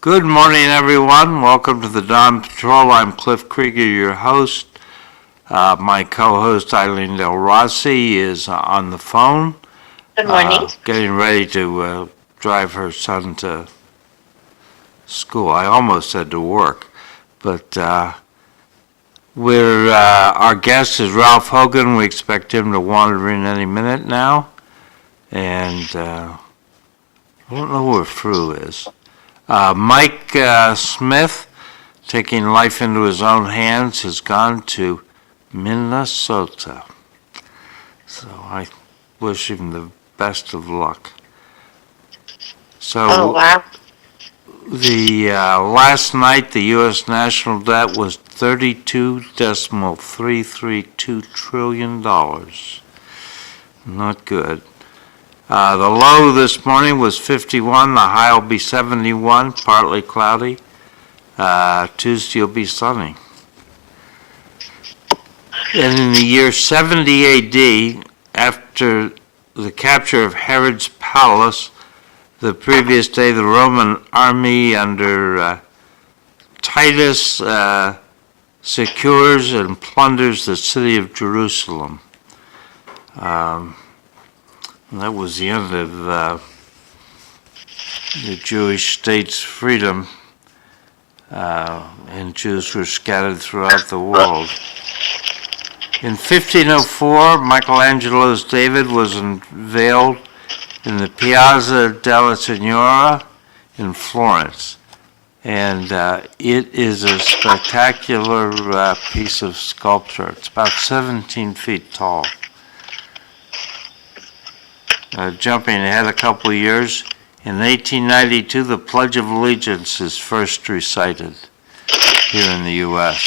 Good morning, everyone. Welcome to the Dawn Patrol. I'm Cliff Krieger, your host. My co-host, Eileen Delrossi, is on the phone. Good morning. Getting ready to drive her son to school. I almost said to work, but our guest is Ralph Hogan. We expect him to wander in any minute now. And I don't know where Fru is. Mike Smith, taking life into his own hands, has gone to Minnesota. So I wish him the best of luck. So wow. The last night, the U.S. national debt was $32.332 trillion. Not good. The low this morning was 51. The high will be 71, partly cloudy. Tuesday will be sunny. And in the year 70 A.D., after the capture of Herod's palace, the previous day, the Roman army under Titus secures and plunders the city of Jerusalem. That was the end of the Jewish state's freedom, and Jews were scattered throughout the world. In 1504, Michelangelo's David was unveiled in the Piazza della Signora in Florence, and it is a spectacular piece of sculpture. It's about 17 feet tall. Jumping ahead a couple of years, in 1892, the Pledge of Allegiance is first recited here in the U.S.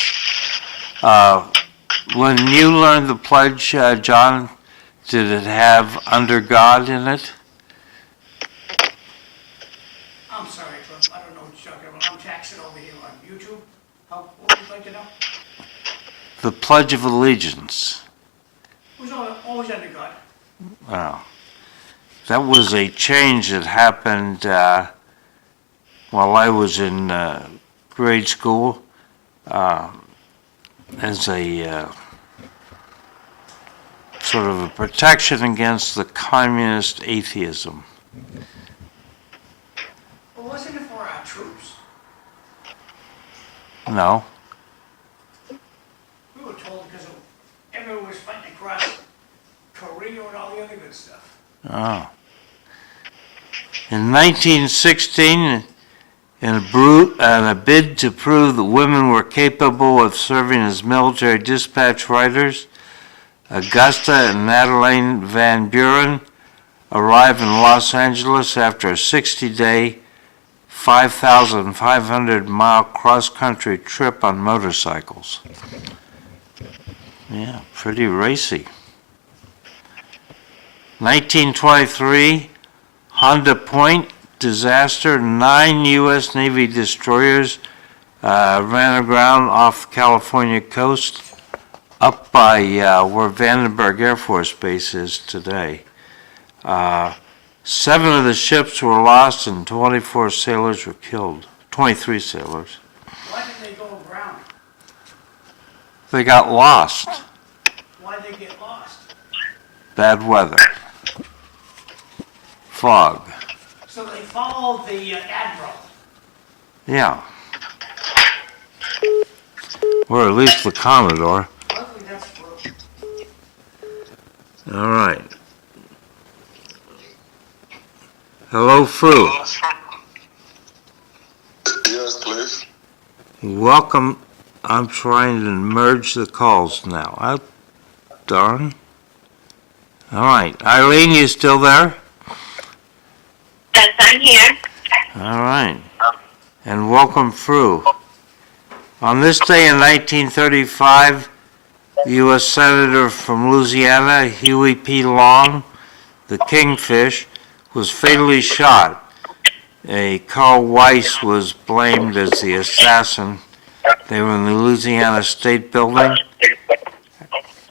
When you learned the pledge, John, did it have "under God" in it? I'm sorry, Cliff. I don't know what you're talking about. I'm Jackson over here on YouTube. What would you like to know? The Pledge of Allegiance. It was always under God. Wow. That was a change that happened while I was in grade school as a sort of a protection against the communist atheism. Well, wasn't it for our troops? No, In 1916, in a bid to prove that women were capable of serving as military dispatch writers, Augusta and Madeleine Van Buren arrived in Los Angeles after a 60-day, 5,500-mile cross-country trip on motorcycles. Yeah, pretty racy. 1923, Honda Point disaster. 9 U.S. Navy destroyers ran aground off the California coast up by where Vandenberg Air Force Base is today. 7 of the ships were lost and 24 sailors were killed. 23 sailors. Why did they go aground? They got lost. Why did they get lost? Bad weather. Fog. So they followed the admiral. Yeah. Or at least the Commodore. Luckily, that's true. All right. Hello, Fru. Yes, please. Welcome. I'm trying to merge the calls now. Darn. All right. Eileen, you still there? Yes, I'm here. All right. And welcome, Fru. On this day in 1935, the U.S. Senator from Louisiana, Huey P. Long, the Kingfish, was fatally shot. Carl Weiss was blamed as the assassin. They were in the Louisiana State Building.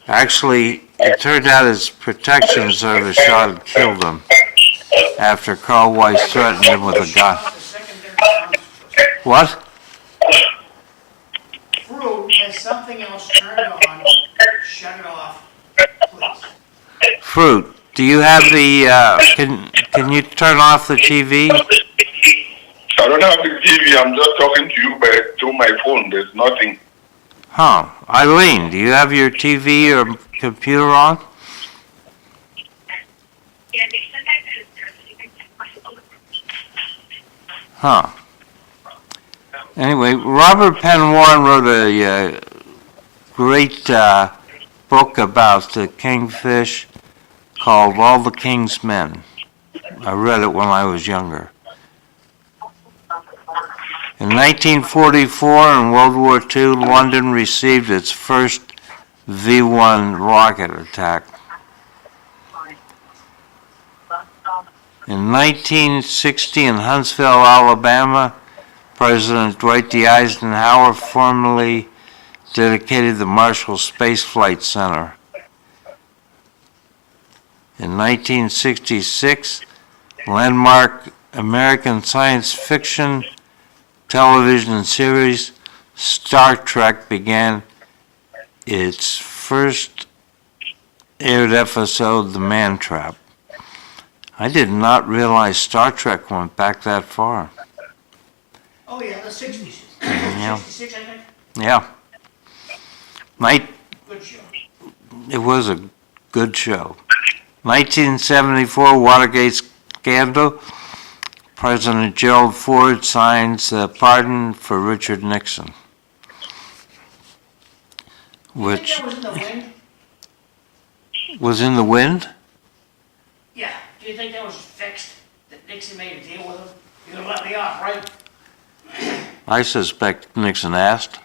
Actually, it turned out his protection service shot had killed him after Carl Weiss threatened him with a gun. What? Fru, has something else turned on? Shut it off, please. Fruit, do you have the, can you turn off the TV? I don't have the TV. I'm just talking to you through my phone. There's nothing. Huh. Eileen, do you have your TV or computer on? Huh. Anyway, Robert Penn Warren wrote a great book about the Kingfish called All the King's Men. I read it when I was younger. In 1944, in World War II, London received its first V-1 rocket attack. In 1960, in Huntsville, Alabama, President Dwight D. Eisenhower formally dedicated the Marshall Space Flight Center. In 1966, landmark American science fiction television series Star Trek began its first aired episode, The Man Trap. I did not realize Star Trek went back that far. Oh, yeah, the 60s. Yeah. 66, I think. Yeah. Good show. It was a good show. 1974 Watergate scandal. President Gerald Ford signs a pardon for Richard Nixon, You think which that was in the wind? was in the wind. Yeah. Do you think that was fixed? That Nixon made a deal with him? You're gonna let me off, right? I suspect Nixon asked.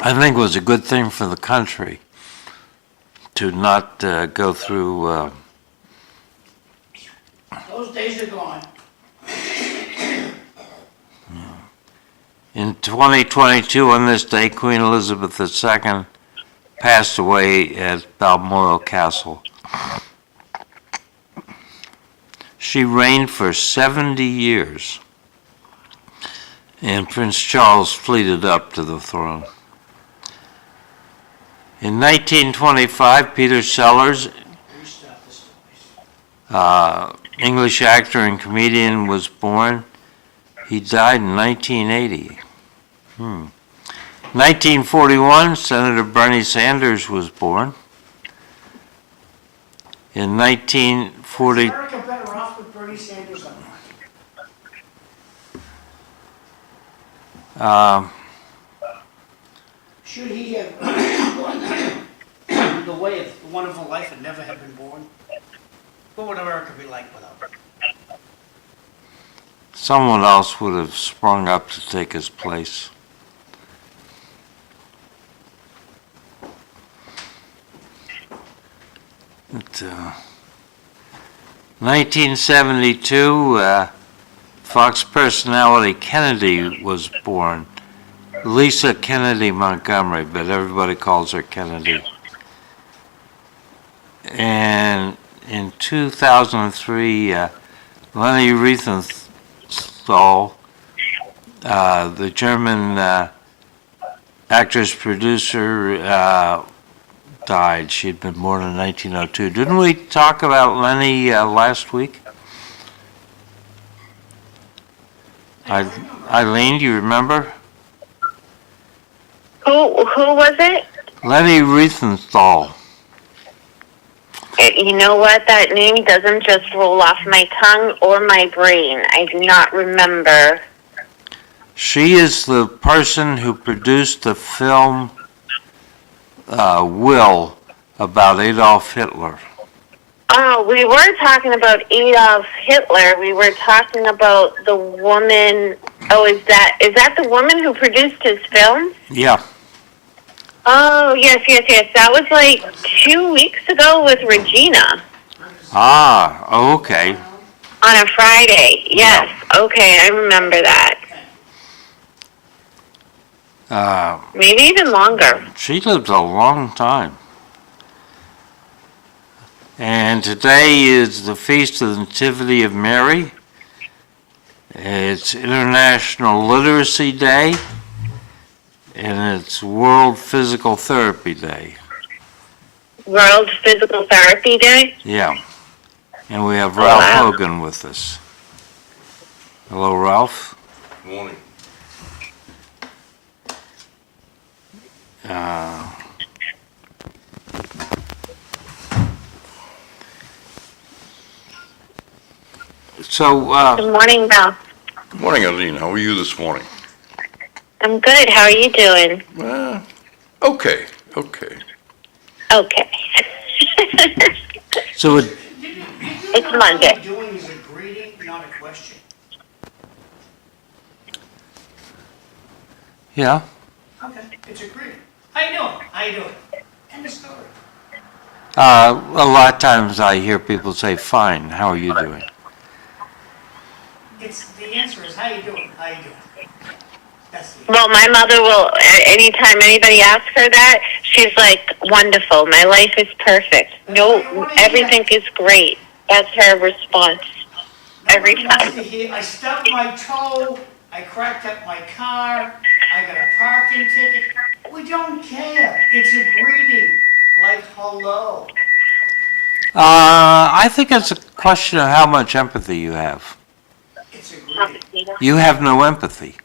I think it was a good thing for the country to not go through. Those days are gone. In 2022, on this day, Queen Elizabeth II passed away at Balmoral Castle. She reigned for 70 years, and Prince Charles fleeted up to the throne. In 1925, Peter Sellers, Restart the stories. English actor and comedian, was born. He died in 1980. 1941, Senator Bernie Sanders was born. In 1940, Is America better off with Bernie Sanders or not? Should he have gone the way of the wonderful life and never have been born? What would America be like without him? someone else would have sprung up to take his place. But, 1972, Fox personality Kennedy was born. Lisa Kennedy Montgomery, but everybody calls her Kennedy. And in 2003, Leni Riefenstahl, the German actress producer, died. She'd been born in 1902. Didn't we talk about Leni last week? Eileen, do you remember? Who was it? Leni Riefenstahl. You know what? That name doesn't just roll off my tongue or my brain. I do not remember. She is the person who produced the film Will about Adolf Hitler. Oh, we were talking about Adolf Hitler. We were talking about the woman. Oh, is that the woman who produced his film? Yeah. Oh, yes. That was like 2 weeks ago with Regina. Ah, okay. On a Friday. Yes. Okay, I remember that. Maybe even longer. She lived a long time. And today is the Feast of the Nativity of Mary. It's International Literacy Day, and it's World Physical Therapy Day. World Physical Therapy Day? Yeah. And we have Ralph Hogan with us. Hello, Ralph. Good morning. Good morning, Ralph. Good morning, Eileen. How are you this morning? I'm good. How are you doing? Okay. Okay. So It's Monday. What you're doing is a greeting, not a question. yeah. Okay, it's a greeting. How you doing? How you doing? End of story. A lot of times I hear people say, fine, how are you doing? The answer is, how you doing? How you doing? That's the Well, my mother will, anytime anybody asks her that, she's like, wonderful. My life is perfect. No, everything is great. That's her response every Nobody wants time. to hear, I stubbed my toe, I cracked up my car, I got a parking ticket. We don't care. It's a greeting, like hello. I think it's a question of how much empathy you have. It's a greeting. You have no empathy.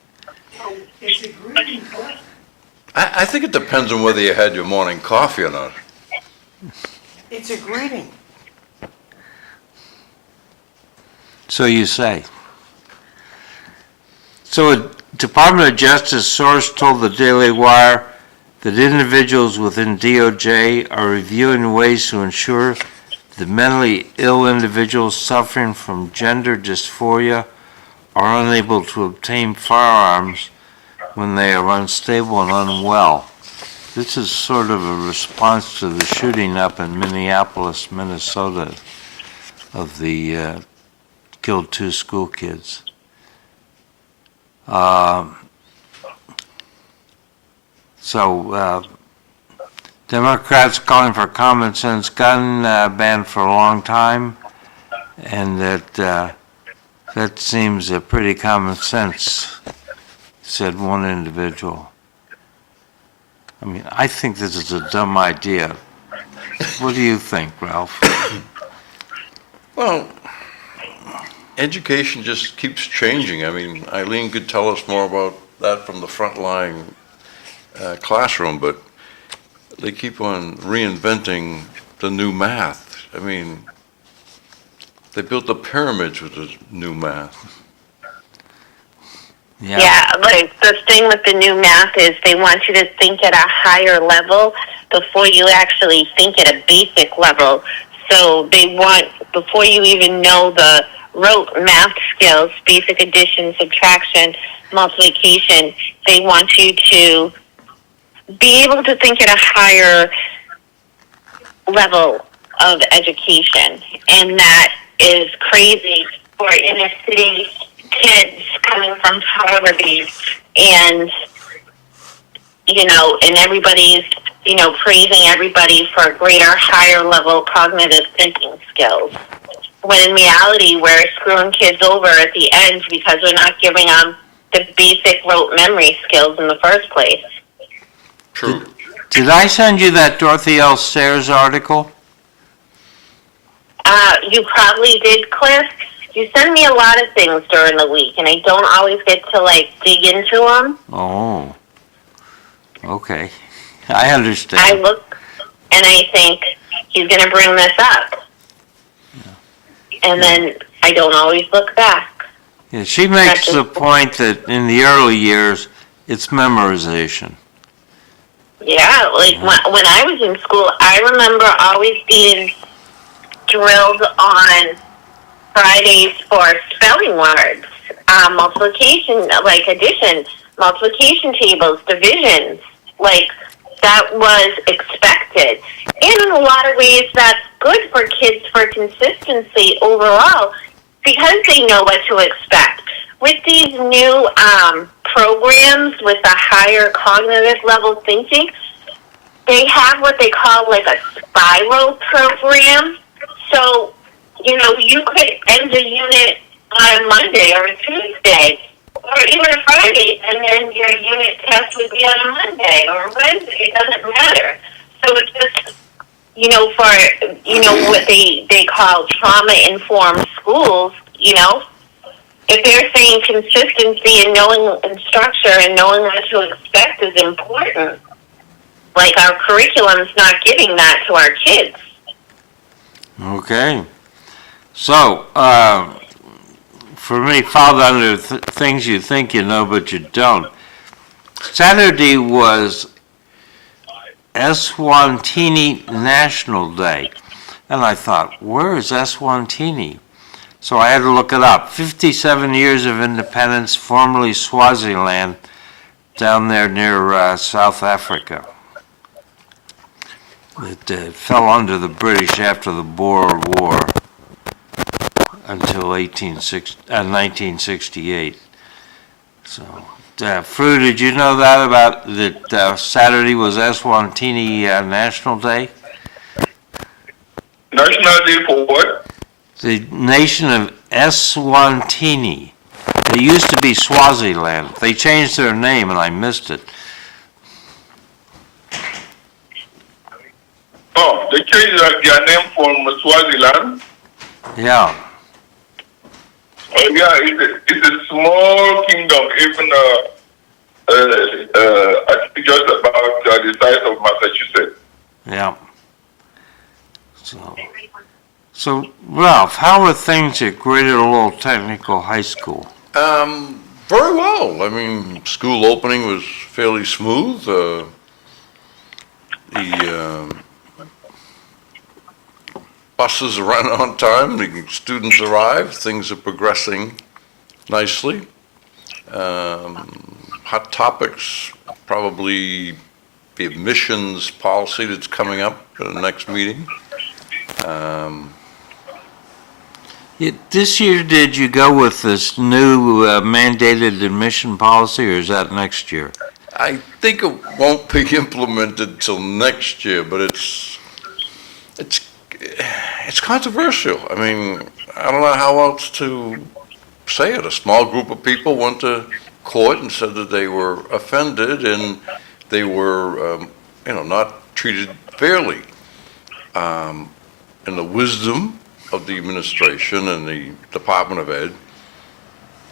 It's a greeting, Cliff. I think it depends on whether you had your morning coffee or not. It's a greeting. So you say. So a Department of Justice source told the Daily Wire that individuals within DOJ are reviewing ways to ensure that mentally ill individuals suffering from gender dysphoria are unable to obtain firearms when they are unstable and unwell. This is sort of a response to the shooting up in Minneapolis, Minnesota, of the killed 2 school kids. Democrats calling for common sense gun ban for a long time, and that seems pretty common sense, said one individual. I mean, I think this is a dumb idea. What do you think, Ralph? Well, education just keeps changing. I mean, Eileen could tell us more about that from the frontline classroom, but they keep on reinventing the new math. I mean, they built the pyramids with the new math. Yeah, like the thing with the new math is they want you to think at a higher level before you actually think at a basic level. So they want, before you even know the rote math skills, basic addition, subtraction, multiplication, they want you to be able to think at a higher level of education. And that is crazy for inner city kids coming from poverty, and and everybody's praising everybody for greater, higher level cognitive thinking skills, when in reality we're screwing kids over at the end because we're not giving them the basic rote memory skills in the first place. True. Did I send you that Dorothy L. Sayers article? You probably did, Cliff. You send me a lot of things during the week, and I don't always get to, dig into them. Oh, okay. I understand. I look, and I think, he's going to bring this up. And then I don't always look back. Yeah, she makes the point that in the early years, it's memorization. Yeah, when I was in school, I remember always being drilled on Fridays for spelling words, multiplication, addition, multiplication tables, divisions. That was expected. And in a lot of ways, that's good for kids for consistency overall, because they know what to expect. With these new programs with a higher cognitive level thinking, they have what they call a spiral program. So, you could end a unit on a Monday or a Tuesday or even a Friday, and then your unit test would be on a Monday or a Wednesday. It doesn't matter. So it's just, for, what they call trauma-informed schools, if they're saying consistency and knowing and structure and knowing what to expect is important, our curriculum's not giving that to our kids. Okay. So, for me, filed under things you think you know but you don't. Saturday was Eswatini National Day. And I thought, where is Eswatini? So I had to look it up. 57 years of independence, formerly Swaziland, down there near South Africa. It fell under the British after the Boer War until 1968. So, Fru, did you know that Saturday was Eswatini National Day? National Day for what? The nation of Eswatini. They used to be Swaziland. They changed their name and I missed it. Oh, they changed their name from Swaziland? Yeah. Yeah, it's a small kingdom, even I think just about the size of Massachusetts. Yeah. So, Ralph, how are things at Greater Lowell Technical High School? Very well. I mean, school opening was fairly smooth. The buses run on time, the students arrive, things are progressing nicely. Hot topics, probably the admissions policy that's coming up at the next meeting. This year, did you go with this new mandated admission policy, or is that next year? I think it won't be implemented till next year, but it's controversial. I mean, I don't know how else to say it. A small group of people went to court and said that they were offended and they were, not treated fairly. In the wisdom of the administration and the Department of Ed,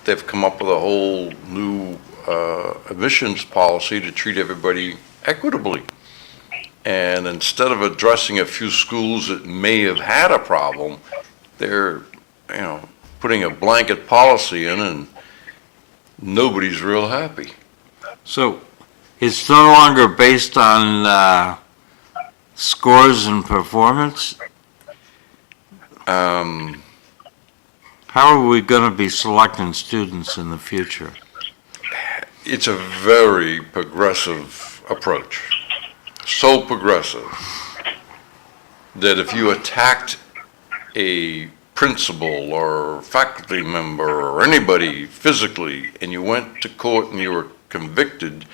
they've come up with a whole new admissions policy to treat everybody equitably. And instead of addressing a few schools that may have had a problem, they're, putting a blanket policy in and nobody's real happy. So it's no longer based on scores and performance? Um, How are we going to be selecting students in the future? It's a very progressive approach. So progressive that if you attacked a principal or faculty member or anybody physically and you went to court and you were convicted,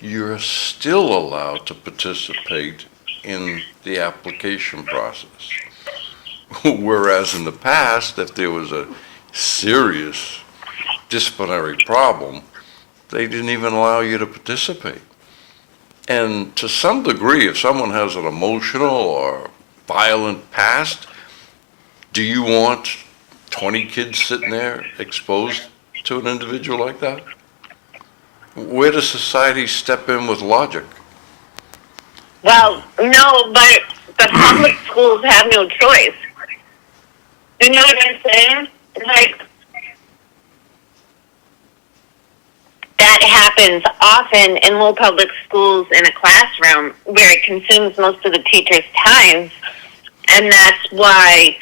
you're still allowed to participate in the application process. Whereas in the past, if there was a serious disciplinary problem, they didn't even allow you to participate. And to some degree, if someone has an emotional or violent past, do you want 20 kids sitting there exposed to an individual like that? Where does society step in with logic? Well, no, but the public schools have no choice. You know what I'm saying? Like, that happens often in Lowell public schools in a classroom where it consumes most of the teacher's time. And that's why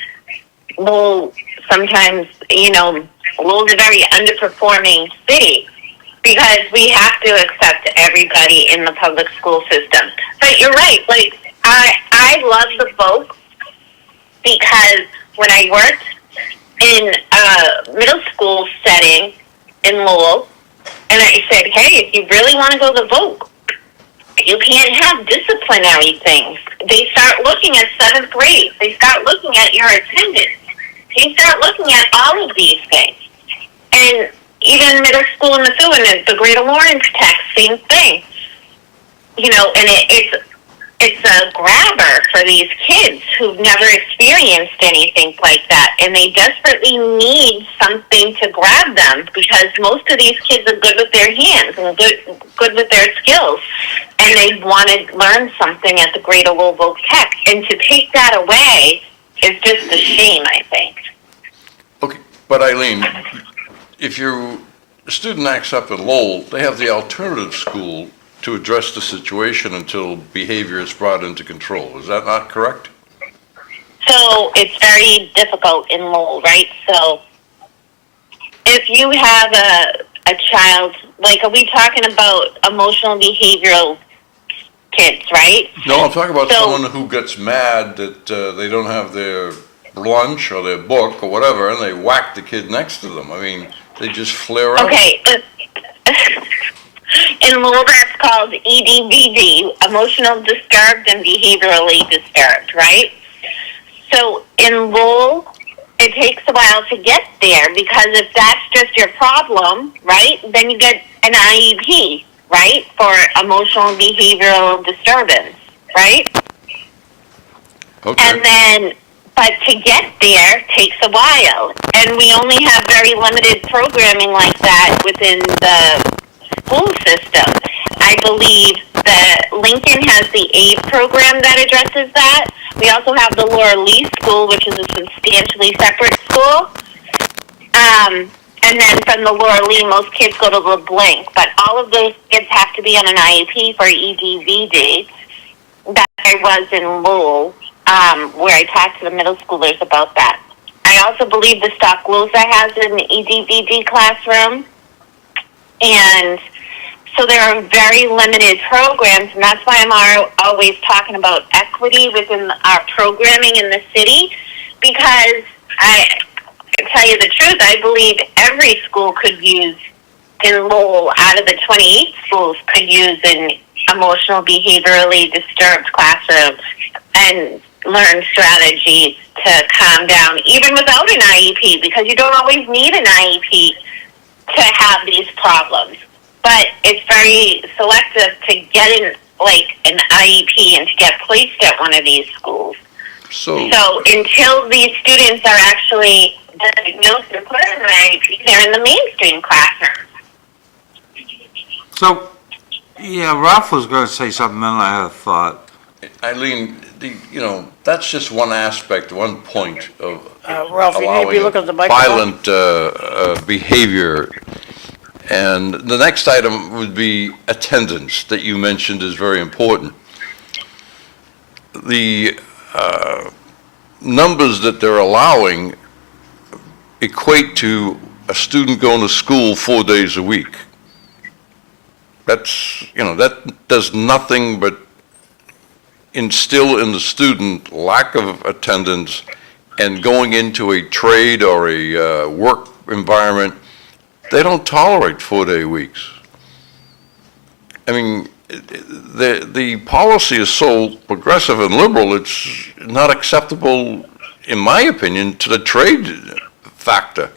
Lowell sometimes, Lowell's a very underperforming city because we have to accept everybody in the public school system. But you're right. Like, I love the vote because when I worked in a middle school setting in Lowell, and I said, hey, if you really want to go the vote, you can't have disciplinary things. They start looking at 7th grade. They start looking at your attendance. They start looking at all of these things. And even middle school in Methuen, the Greater Lawrence text, same thing. And it's a grabber for these kids who've never experienced anything like that, and they desperately need something to grab them because most of these kids are good with their hands and good with their skills, and they want to learn something at the Greater Lowell Tech, and to take that away is just a shame, I think. Okay, but Eileen, if a student acts up at Lowell, they have the alternative school to address the situation until behavior is brought into control. Is that not correct? So it's very difficult in Lowell, right? So if you have a child, like, are we talking about emotional behavioral kids, right? No, I'm talking about someone who gets mad that they don't have their lunch or their book or whatever, and they whack the kid next to them. I mean, they just flare out. Okay. In Lowell, that's called EDBD, emotional disturbed and behaviorally disturbed, right? So in Lowell, it takes a while to get there because if that's just your problem, right, then you get an IEP, right, for emotional and behavioral disturbance, right? Okay. And then, but to get there takes a while. And we only have very limited programming like that within the school system. I believe that Lincoln has the AID program that addresses that. We also have the Laura Lee School, which is a substantially separate school. And then from the Laura Lee, most kids go to LeBlanc. But all of those kids have to be on an IEP for EDVD. That I was in Lowell, where I talked to the middle schoolers about that. I also believe the Stocklosa has an EDVD classroom. And so there are very limited programs, and that's why I'm always talking about equity within our programming in the city, because I tell you the truth, I believe every school could use, in Lowell, out of the 28 schools, could use an emotional, behaviorally disturbed classroom and learn strategies to calm down, even without an IEP, because you don't always need an IEP to have these problems. But it's very selective to get in, like, an IEP and to get placed at one of these schools. So until these students are actually diagnosed and put in an IEP, they're in the mainstream classroom. So, yeah, Ralph was going to say something, then I had a thought. Eileen, that's just one aspect, one point of Ralph, you need to be allowing looking at the microphone. violent behavior. And the next item would be attendance that you mentioned is very important. The numbers that they're allowing equate to a student going to school 4 days a week. That does nothing but instill in the student lack of attendance, and going into a trade or a work environment, they don't tolerate 4-day weeks. I mean, the policy is so progressive and liberal, it's not acceptable, in my opinion, to the trade factor.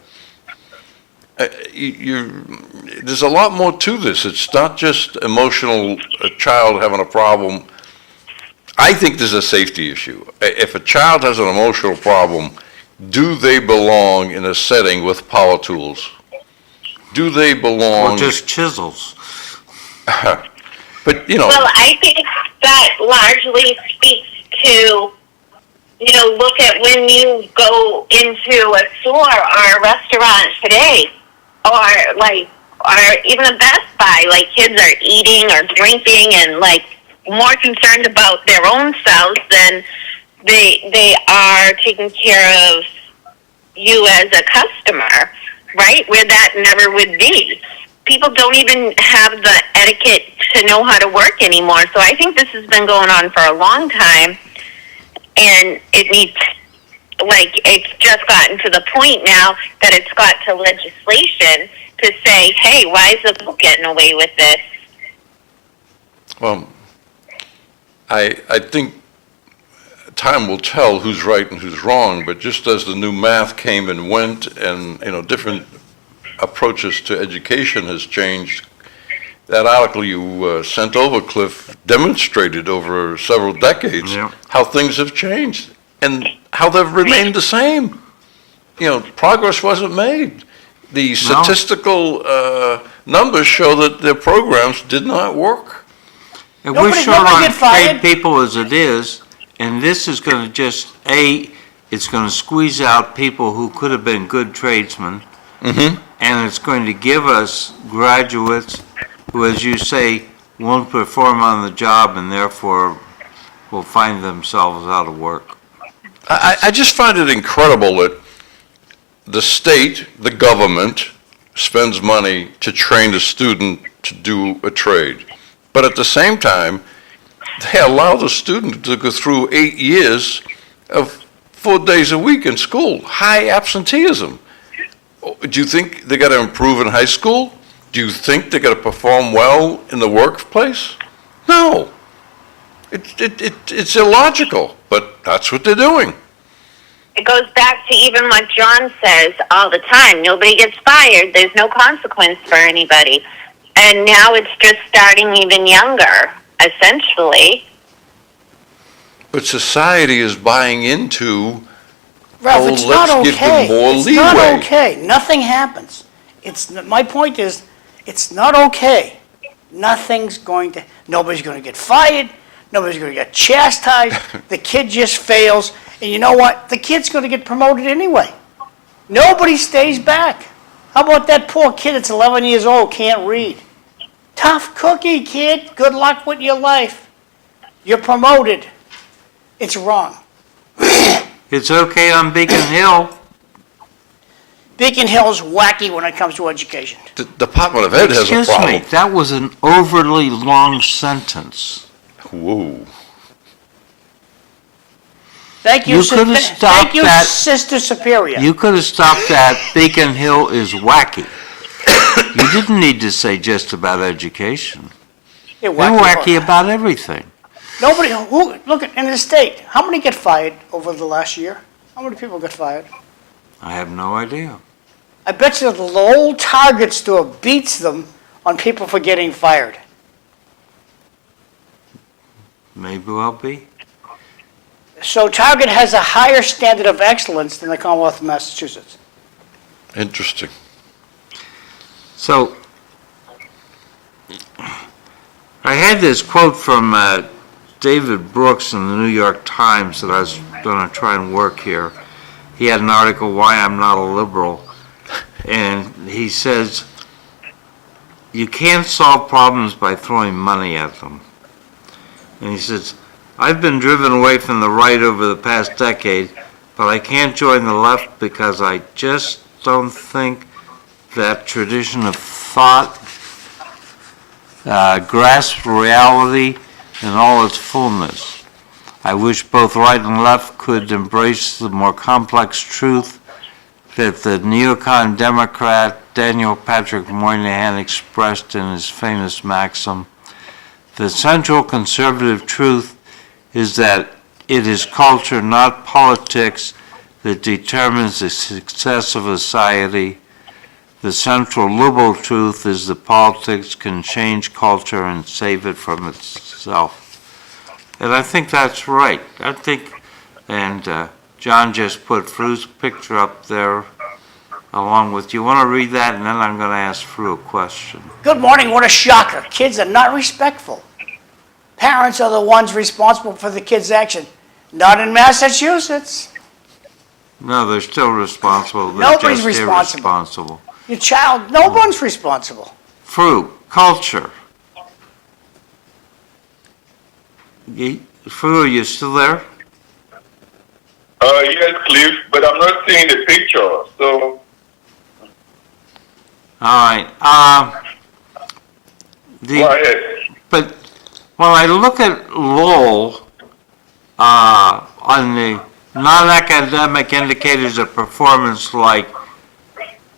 There's a lot more to this. It's not just emotional, a child having a problem. I think there's a safety issue. If a child has an emotional problem, do they belong in a setting with power tools? Do they belong? Or just chisels. But, Well, I think that largely speaks to, look at when you go into a store or a restaurant today, or even a Best Buy, kids are eating or drinking and more concerned about their own selves than they are taking care of you as a customer, right? Where that never would be. People don't even have the etiquette to know how to work anymore. So I think this has been going on for a long time, and it needs, it's just gotten to the point now that it's got to legislation to say, hey, why is the book getting away with this? Well, I think time will tell who's right and who's wrong, but just as the new math came and went, and different approaches to education has changed, that article you sent over, Cliff, demonstrated over several decades how things have changed and how they've remained the same. Progress wasn't made. The statistical numbers show that their programs did not work. If we're short on paid people as it is, and this is going to just, it's going to squeeze out people who could have been good tradesmen, and it's going to give us graduates who, as you say, won't perform on the job and therefore will find themselves out of work. I just find it incredible that the state, the government, spends money to train a student to do a trade. But at the same time, they allow the student to go through 8 years of 4 days a week in school, high absenteeism. Do you think they got to improve in high school? Do you think they got to perform well in the workplace? No. It's illogical, but that's what they're doing. It goes back to even what John says all the time. Nobody gets fired. There's no consequence for anybody. And now it's just starting even younger, essentially. But society is buying into, Ralph, it's not okay. Give them more it's leeway. not okay. Nothing happens. My point is, it's not okay. Nobody's going to get fired. Nobody's going to get chastised. The kid just fails. And you know what? The kid's going to get promoted anyway. Nobody stays back. How about that poor kid that's 11 years old, can't read? Tough cookie, kid. Good luck with your life. You're promoted. It's wrong. It's okay on Beacon Hill. Beacon Hill's wacky when it comes to education. The Department of Ed has a problem. Excuse me, that was an overly long sentence. Whoa. Thank you, You could have stopped thank you, that. Sister Superior. You could have stopped that. Beacon Hill is wacky. You didn't need to say just about education. They're They're wacky about everything. Nobody, look, in the state, how many get fired over the last year? How many people get fired? I have no idea. I bet you the Lowell Target store beats them on people for getting fired. Maybe well be. So Target has a higher standard of excellence than the Commonwealth of Massachusetts. Interesting. So, I had this quote from David Brooks in the New York Times that I was going to try and work here. He had an article, Why I'm Not a Liberal, and he says, you can't solve problems by throwing money at them. And he says, I've been driven away from the right over the past decade, but I can't join the left because I just don't think that tradition of thought grasps reality in all its fullness. I wish both right and left could embrace the more complex truth that the neocon Democrat Daniel Patrick Moynihan expressed in his famous maxim. The central conservative truth is that it is culture, not politics, that determines the success of a society. The central liberal truth is that politics can change culture and save it from itself. And I think that's right. I think, and John just put Fru's picture up there along with, you want to read that, and then I'm going to ask Fru a question. Good morning, what a shocker. Kids are not respectful. Parents are the ones responsible for the kids' action. Not in Massachusetts. No, they're still responsible. They're Nobody's just responsible. irresponsible. Your child, no one's responsible. Fru, culture. Fru, are you still there? Yes, Cliff, but I'm not seeing the picture, so... All right. Go ahead. But when I look at Lowell on the non-academic indicators of performance, like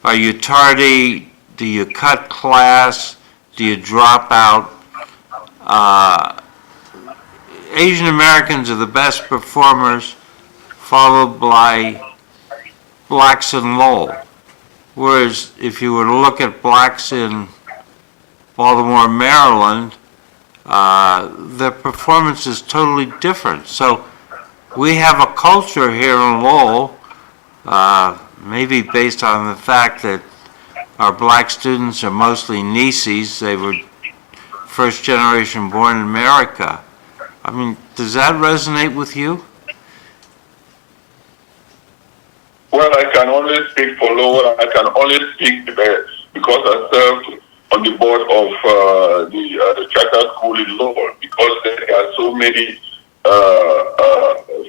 are you tardy, do you cut class, do you drop out, Asian Americans are the best performers, followed by blacks in Lowell. Whereas if you were to look at blacks in Baltimore, Maryland, their performance is totally different. So we have a culture here in Lowell, maybe based on the fact that our black students are mostly nieces. They were first generation born in America. I mean, does that resonate with you? Well, I can only speak for Lowell. I can only speak because I served on the board of the charter school in Lowell, because there are so many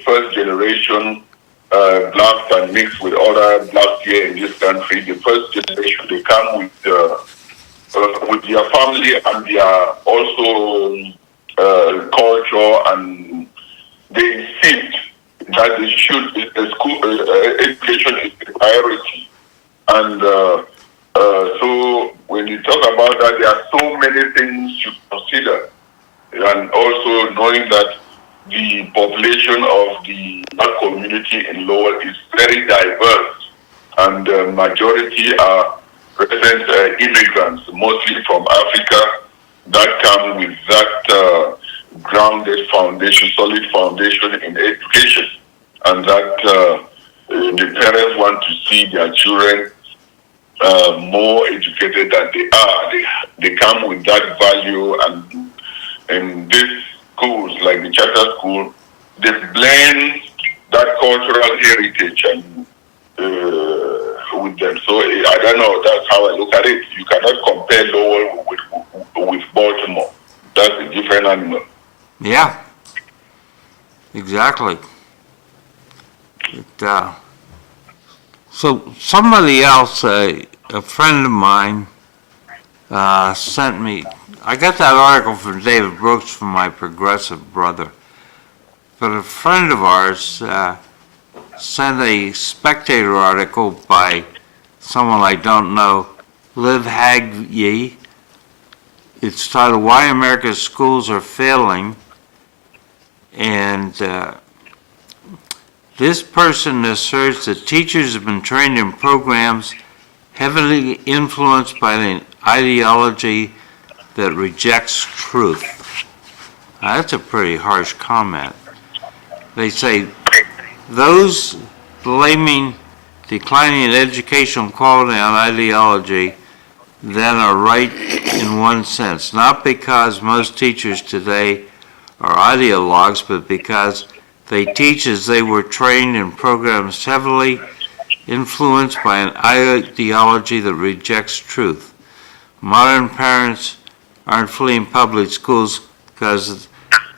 first generation blacks and mixed with other blacks here in this country. The first generation, they come with their family and their also culture, and they insist that they should, the school education is a priority. And so when you talk about that, there are so many things you consider. And also knowing that the population of the black community in Lowell is very diverse, and the majority are present immigrants, mostly from Africa, that come with that grounded foundation, solid foundation in education, and that the parents want to see their children more educated than they are. They come with that value, and in these schools, like the charter school, they blend that cultural heritage and with them. So I don't know, that's how I look at it. You cannot compare Lowell with Baltimore. That's a different animal. Yeah, exactly. So somebody else, a friend of mine, sent me, I got that article from David Brooks from my progressive brother, but a friend of ours sent a Spectator article by someone I don't know, Liv Hagyi. It's titled, Why America's Schools Are Failing, and this person asserts that teachers have been trained in programs heavily influenced by an ideology that rejects truth. Now, that's a pretty harsh comment. They say, those blaming declining educational quality on ideology then are right in one sense, not because most teachers today or ideologues, but because they teach as they were trained in programs heavily influenced by an ideology that rejects truth. Modern parents aren't fleeing public schools because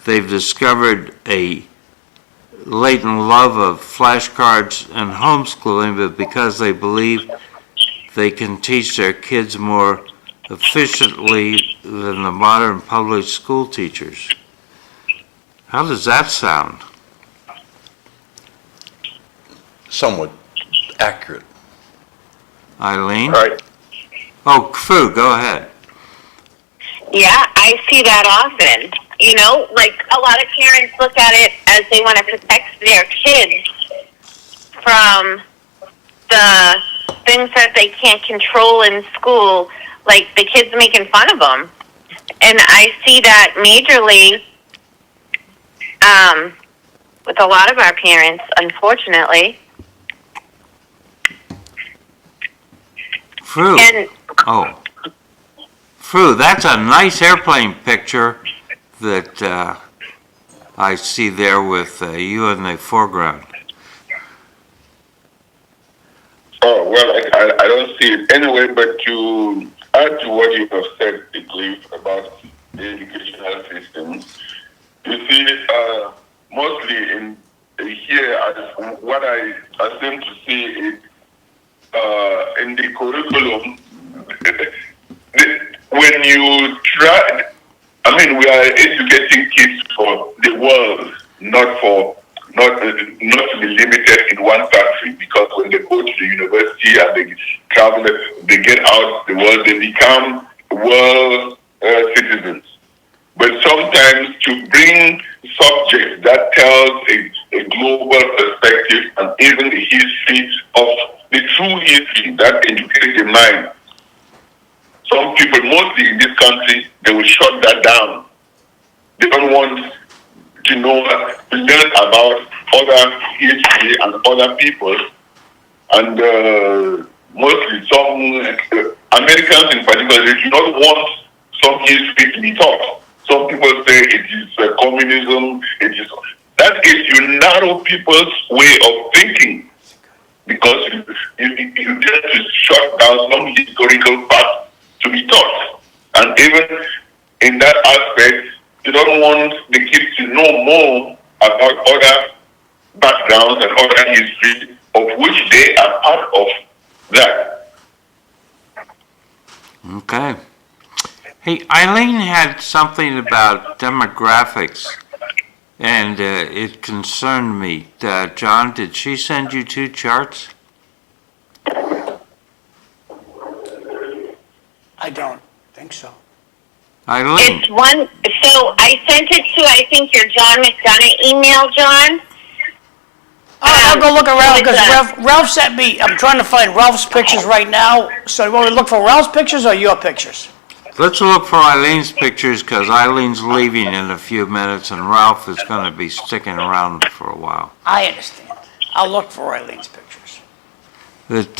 they've discovered a latent love of flashcards and homeschooling, but because they believe they can teach their kids more efficiently than the modern public school teachers. How does that sound? Somewhat accurate. Eileen? Right. Oh, Fru, go ahead. Yeah, I see that often. You know, like a lot of parents look at it as they want to protect their kids from the things that they can't control in school, like the kids making fun of them. And I see that majorly with a lot of our parents, unfortunately. Fru. And Oh. Fru, that's a nice airplane picture that I see there with you in the foreground. Oh, well, I don't see it anyway, but to add to what you have said, Cliff, about the educational system, you see, mostly in here, what I seem to see is in the curriculum, when you try, I mean, we are educating kids for the world, not to be limited in one country, because when they go to the university and they travel, they get out the world, they become world citizens. But sometimes to bring subjects that tells a global perspective and even the history of the true history that educates the mind. Some people, mostly in this country, they will shut that down. They don't want to know, to learn about other history and other people. And mostly some Americans in particular, they do not want some history to be taught. Some people say it is communism, it is... That is, you narrow people's way of thinking, because you tend to shut down some historical facts to be taught. And even in that aspect, you don't want the kids to know more about other backgrounds and other history of which they are part of that. Okay. Hey, Eileen had something about demographics, and it concerned me. John, did she send you two charts? I don't think so. Eileen? it's one, so I sent it to, I think, your John McDonough email, John. I'll go look around, so it's because Ralph sent me, I'm trying to find Ralph's pictures right now. So you want me to look for Ralph's pictures or your pictures? Let's look for Eileen's pictures, because Eileen's leaving in a few minutes, and Ralph is going to be sticking around for a while. I understand. I'll look for Eileen's pictures. That,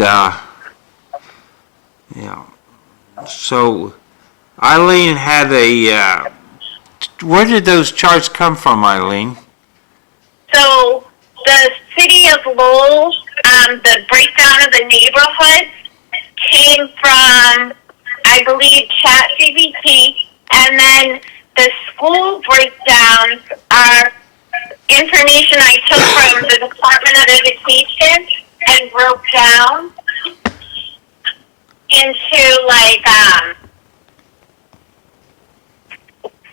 yeah. So, Eileen had a, where did those charts come from, Eileen? So the city of Lowell, the breakdown of the neighborhoods came from, I believe, ChatGPT, and then the school breakdowns are information I took from the Department of Education and broke down into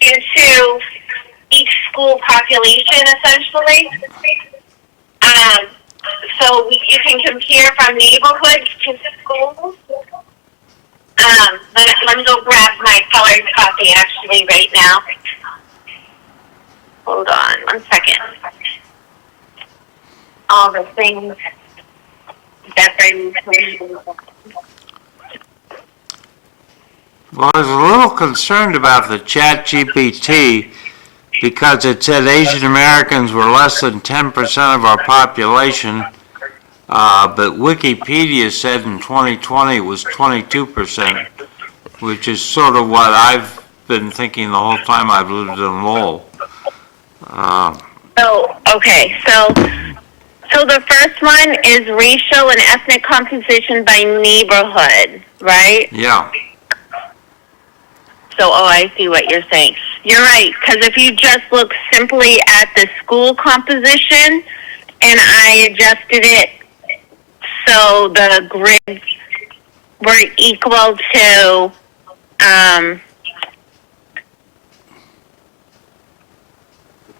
into each school population, essentially. So you can compare from neighborhoods to schools. Let me go grab my colored copy actually right now. Hold on 1 second. All the things that I need to read. Well, I was a little concerned about the ChatGPT because it said Asian Americans were less than 10% of our population, but Wikipedia said in 2020 it was 22%, which is sort of what I've been thinking the whole time I've lived in Lowell. So the first one is racial and ethnic composition by neighborhood, right? Yeah. So, I see what you're saying. You're right, because if you just look simply at the school composition, and I adjusted it so the grids were equal to,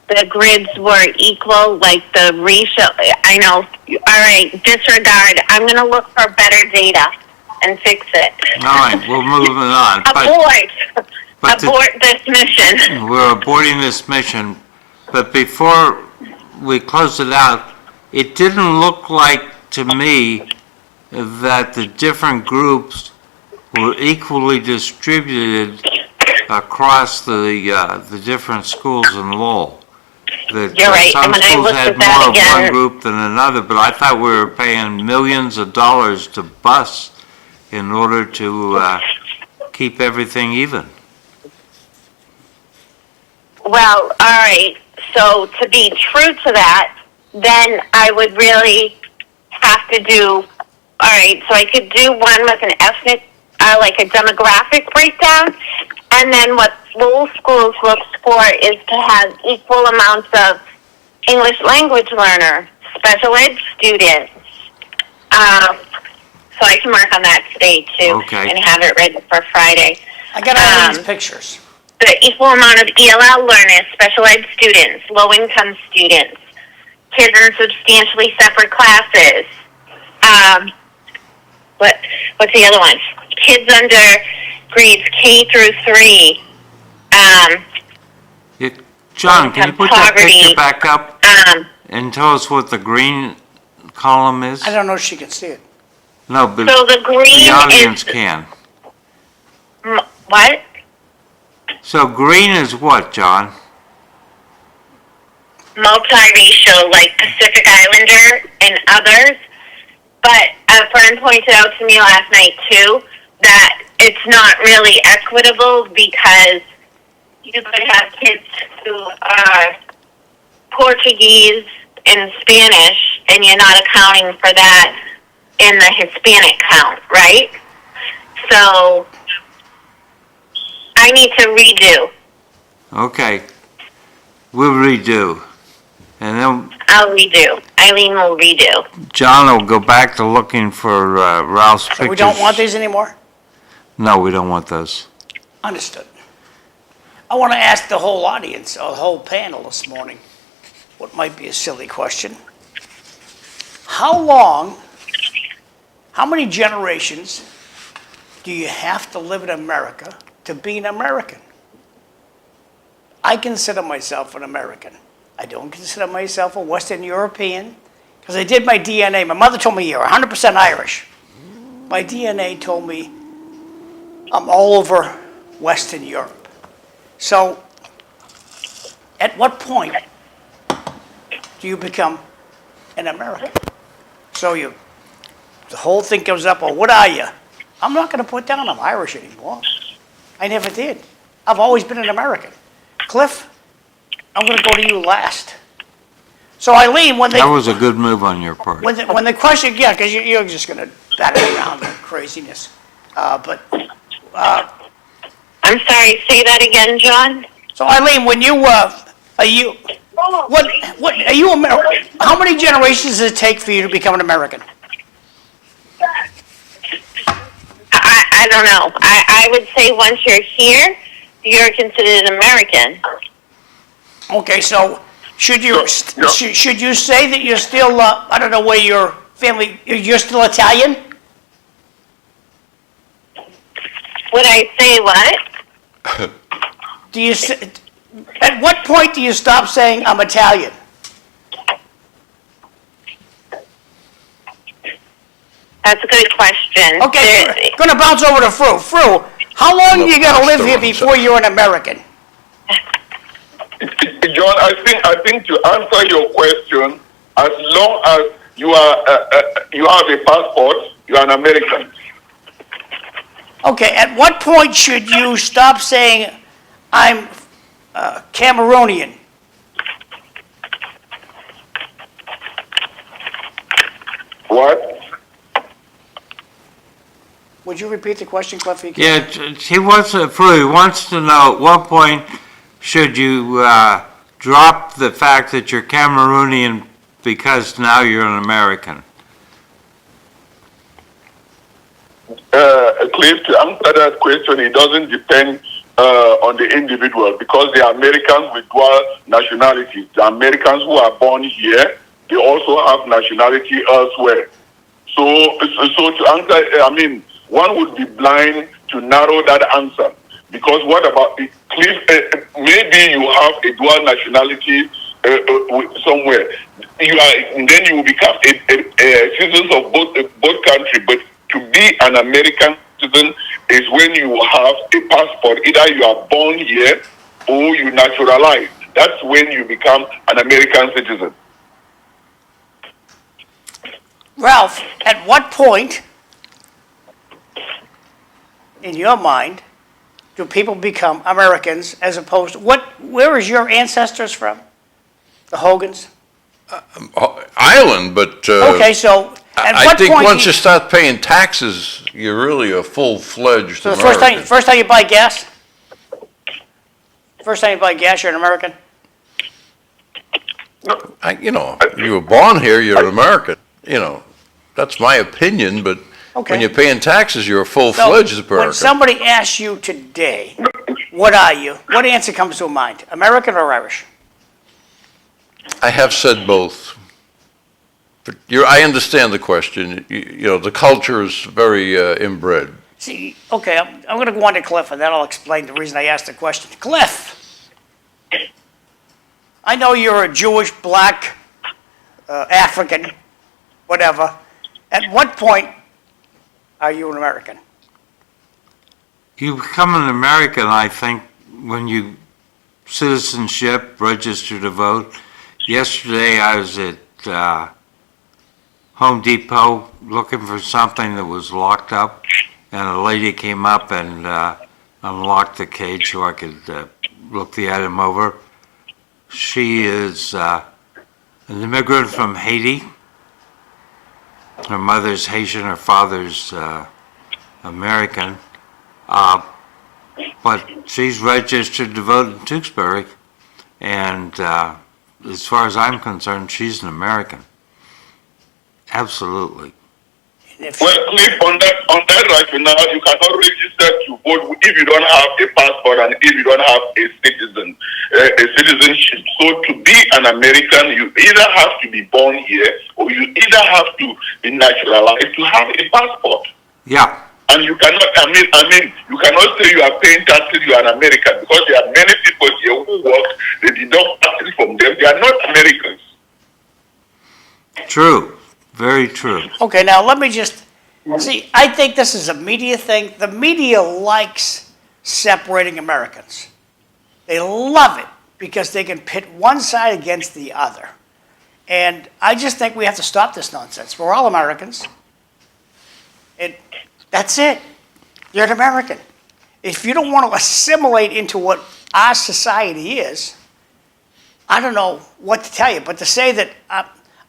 the grids were equal, like the racial, I know, all right, disregard. I'm going to look for better data and fix it. All right, we're moving on. Abort this mission. We're aborting this mission, but before we close it out, it didn't look like to me that the different groups were equally distributed across the different schools in Lowell. That You're right, some and when I schools looked had at that more of one again- group than another, but I thought we were paying millions of dollars to bus in order to keep everything even. Well, all right. So to be true to that, then I would really have to do, all right, so I could do one with an ethnic, like a demographic breakdown, and then what Lowell Schools looks for is to have equal amounts of English language learner, special ed students. So I can work on that today too, Okay. and have it ready for Friday. I got all these pictures. The equal amount of ELL learners, special ed students, low-income students, kids in substantially separate classes. What's the other one? Kids under grades K through 3. John, can you put that Poverty. picture back up and tell us what the green column is? I don't know if she can see it. No, but So the green the audience is can. What? So green is what, John? Multiracial, like Pacific Islander and others. But a friend pointed out to me last night too that it's not really equitable because you could have kids who are Portuguese and Spanish, and you're not accounting for that in the Hispanic count, right? So I need to redo. Okay. We'll redo. And then I'll redo. Eileen will redo. John will go back to looking for Ralph's pictures. So we don't want these anymore? No, we don't want those. Understood. I want to ask the whole audience, or the whole panel this morning, what might be a silly question. How many generations do you have to live in America to be an American? I consider myself an American. I don't consider myself a Western European because I did my DNA. My mother told me you're 100% Irish. My DNA told me I'm all over Western Europe. So, at what point do you become an American? So the whole thing comes up, well, what are you? I'm not going to put down I'm Irish anymore. I never did. I've always been an American. Cliff, I'm going to go to you last. So Eileen, That was a good move on your part. when the question, yeah, because you're just going to bat it around like craziness. But I'm sorry, say that again, John? so Eileen, when you are you how many generations does it take for you to become an American? I don't know. I would say once you're here, you're considered an American. Okay, so should you say that you're still I don't know where your family you're still Italian? Would I say what? Do you at what point do you stop saying I'm Italian? That's a good question. Okay, going to bounce over to Fru. Fru, how long do you got to live here before you're an American? John, I think to answer your question, as long as you have a passport, you are an American. Okay, at what point should you stop saying I'm Cameroonian? What? Would you repeat the question, Cliff? Yeah, he wants to know at what point should you drop the fact that you're Cameroonian because now you're an American? Cliff, to answer that question, it doesn't depend on the individual because they are Americans with dual nationalities. The Americans who are born here, they also have nationality elsewhere. So to answer, one would be blind to narrow that answer because what about Cliff? Maybe you have a dual nationality somewhere. Then you will become a citizen of both countries. But to be an American citizen is when you have a passport. Either you are born here or you naturalize. That's when you become an American citizen. Ralph, at what point, in your mind, do people become Americans as opposed to where is your ancestors from? The Hogans? Island, but Okay, so at I what think point once you start paying taxes, you're really a full-fledged so the American. first time you buy gas? First time you buy gas, you're an American? You were born here, you're an American. That's my opinion, but Okay. when you're paying taxes, you're a full-fledged So, American. when somebody asks you today, what are you? What answer comes to mind? American or Irish? I have said both. But I understand the question. The culture is very inbred. See, okay, I'm going to go on to Cliff, and then I'll explain the reason I asked the question. Cliff, I know you're a Jewish, black, African, whatever. At what point are you an American? You become an American, I think, when you citizenship, register to vote. Yesterday, I was at Home Depot looking for something that was locked up, and a lady came up and unlocked the cage so I could look the item over. She is an immigrant from Haiti. Her mother's Haitian, her father's American. But she's registered to vote in Tewksbury, and as far as I'm concerned, she's an American. Absolutely. Well, Cliff, on that rationale, you cannot register to vote if you don't have a passport and if you don't have a citizenship. So to be an American, you either have to be born here or you either have to be naturalized to have a passport. Yeah. And you cannot, you cannot say you are paying taxes, you are an American, because there are many people here who work, they deduct taxes from them, they are not Americans. True. Very true. Okay, now let me just, see, I think this is a media thing. The media likes separating Americans. They love it because they can pit one side against the other. And I just think we have to stop this nonsense. We're all Americans. That's it. You're an American. If you don't want to assimilate into what our society is, I don't know what to tell you, but to say that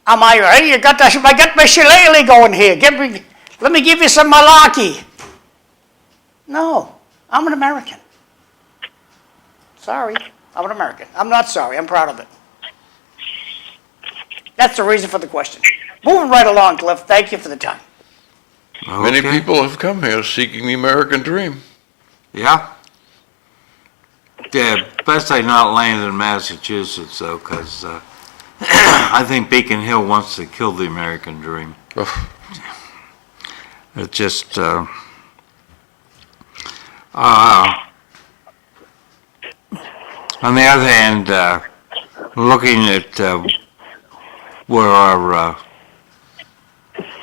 I'm Irish, hey, I got my shillelagh going here. Let me give you some malarkey. No, I'm an American. Sorry, I'm an American. I'm not sorry, I'm proud of it. That's the reason for the question. Moving right along, Cliff, thank you for the time. Okay. Many people have come here seeking the American dream. Yeah. Yeah, best I not land in Massachusetts, though, because I think Beacon Hill wants to kill the American dream. Oh. It just, on the other hand, looking at where our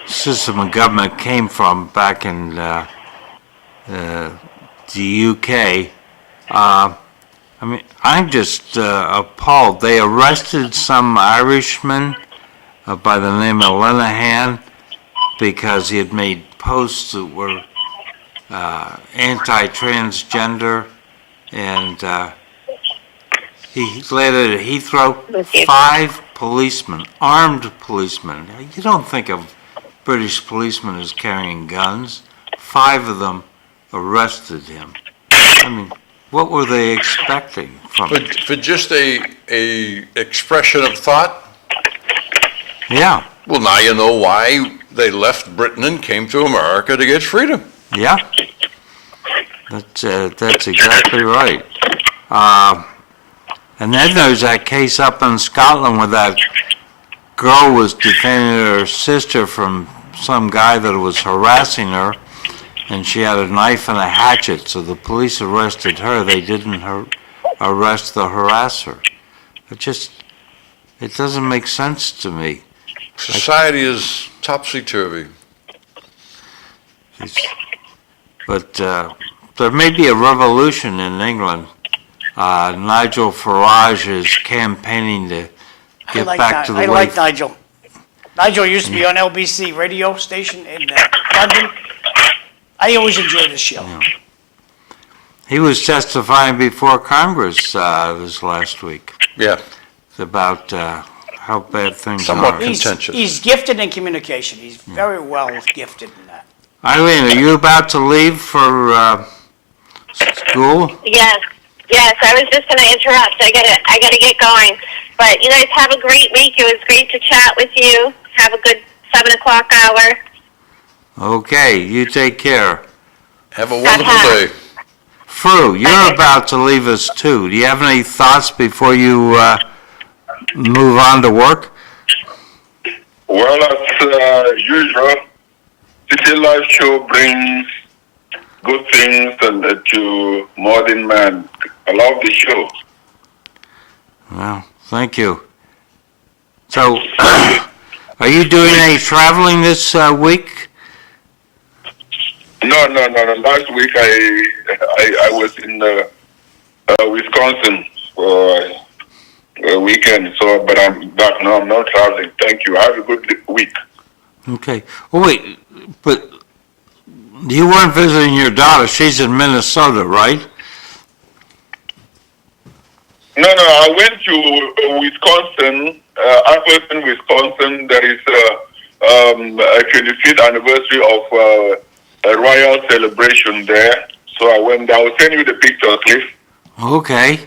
system of government came from back in the UK, I'm just appalled. They arrested some Irishman by the name of Lenahan because he had made posts that were anti-transgender, and he landed at Heathrow. 5 policemen, armed policemen. You don't think of British policeman is carrying guns. 5 of them arrested him. I mean, what were they expecting from him? For just a expression of thought? Yeah, Well, now you know why they left Britain and came to America to get freedom. yeah. That's exactly right. And then there's that case up in Scotland where that girl was defending her sister from some guy that was harassing her, and she had a knife and a hatchet, so the police arrested her. They didn't arrest the harasser. It doesn't make sense to me. Society is topsy-turvy. But there may be a revolution in England. Nigel Farage is campaigning to get back to the way. I like Nigel. Nigel used to be on LBC radio station in London. I always enjoyed his show. Yeah. He was testifying before Congress this last week Yeah, about how bad things somewhat are. contentious. He's gifted in communication. He's very well gifted in that. Eileen, are you about to leave for school? Yes, I was just going to interrupt. I gotta get going. But you guys have a great week. It was great to chat with you. Have a good 7 o'clock hour. Okay, you take care. Have a wonderful day. Fru, you're about to leave us too. Do you have any thoughts before you move on to work? Well, as usual, City Life Show brings good things to modern man. I love the show. Well, thank you. So, are you doing any traveling this week? No. Last week I was in Wisconsin for a weekend. So, but I'm back now. I'm not traveling. Thank you. Have a good week. Okay. Oh, wait, but you weren't visiting your daughter. She's in Minnesota, right? No. I went to Wisconsin. Atherton, Wisconsin. There is a 25th anniversary of a royal celebration there. So I went there. I'll send you the picture, Cliff. Okay.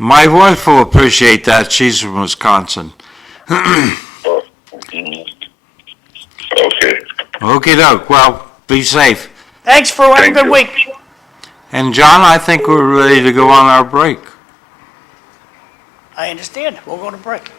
My wife will appreciate that. She's from Wisconsin. Oh, mm. Okay. Okie doke. Well, be safe. Thanks for having a Thank good you. week. And John, I think we're ready to go on our break. I understand. We'll go to break.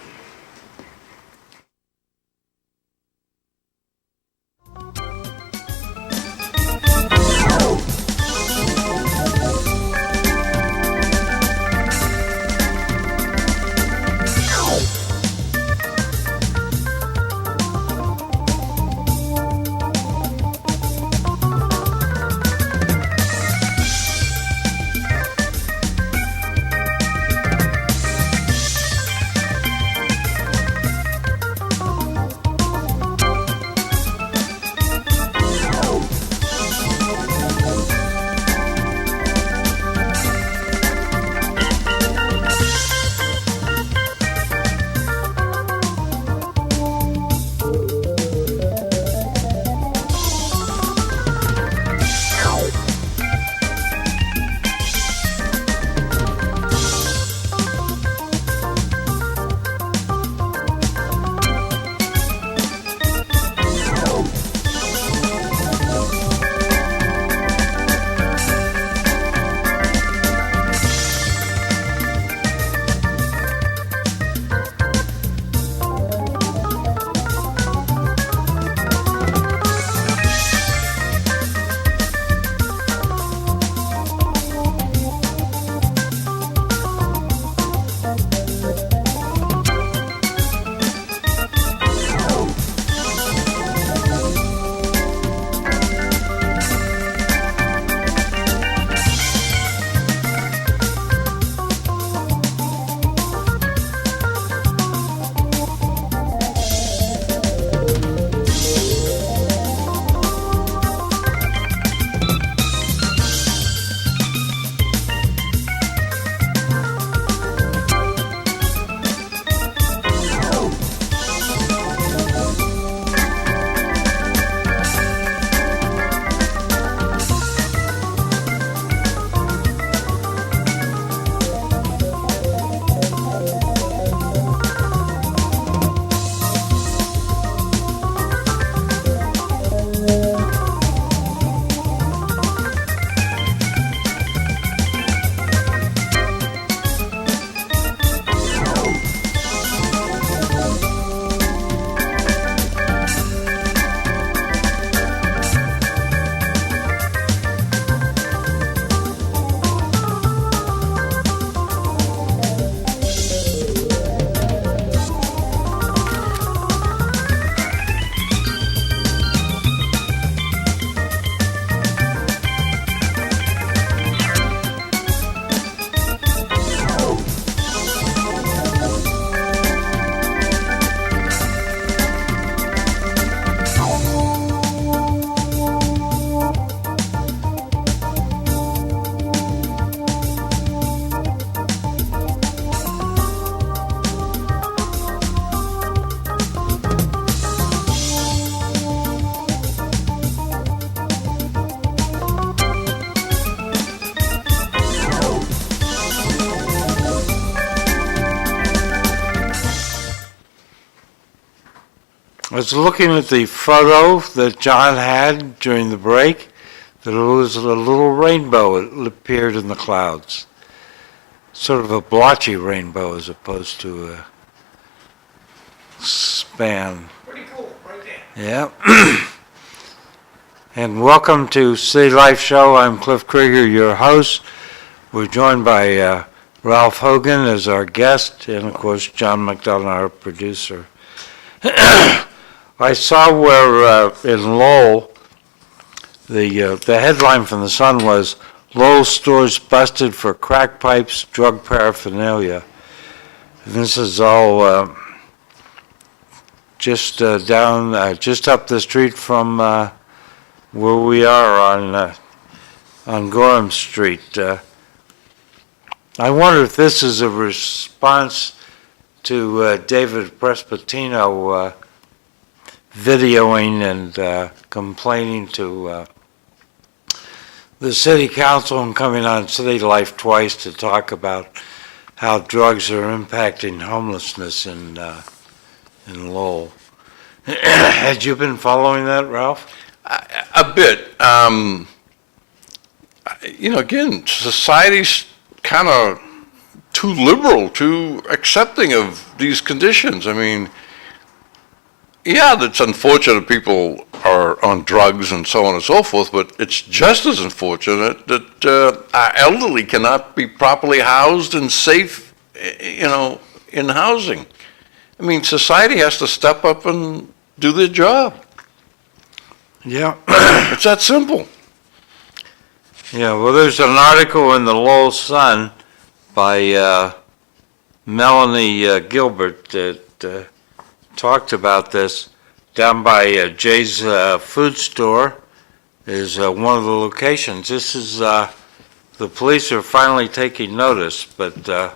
was looking at the photo that John had during the break. There was a little rainbow. It appeared in the clouds. Sort of a blotchy rainbow as opposed to a span. Pretty cool, right there. Yeah. And welcome to City Life Show. I'm Cliff Krieger, your host. We're joined by Ralph Hogan as our guest, and of course John McDonough, our producer. I saw where in Lowell, the headline from the Sun was Lowell stores busted for crack pipes, drug paraphernalia. And this is all just just up the street from where we are on Gorham Street. I wonder if this is a response to David Prespatino videoing and complaining to the city council and coming on City Life twice to talk about how drugs are impacting homelessness in Lowell. Had you been following that, Ralph? A bit. Again, society's kind of too liberal, too accepting of these conditions. I mean, yeah, it's unfortunate people are on drugs and so on and so forth, but it's just as unfortunate that our elderly cannot be properly housed and safe, in housing. I mean, society has to step up and do their job. Yeah. It's that simple. Yeah, well, there's an article in the Lowell Sun by Melanie Gilbert that talked about this. Down by Jay's food store is one of the locations. This is, the police are finally taking notice, but It's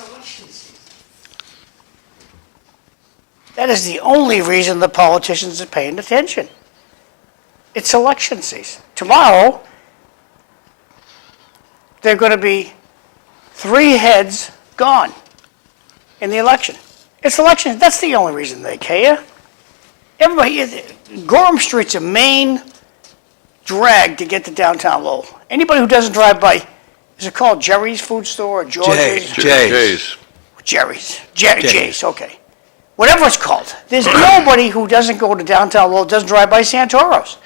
election season. That is the only reason the politicians are paying attention. It's election season. Tomorrow, there are going to be 3 heads gone in the election. It's election. That's the only reason they care. Everybody, Gorham Street's a main drag to get to downtown Lowell. Anybody who doesn't drive by, is it called Jerry's Food Store or George's? Jay's. Jay's, okay. Whatever it's called. There's nobody who doesn't go to downtown Lowell, doesn't drive by Santoro's.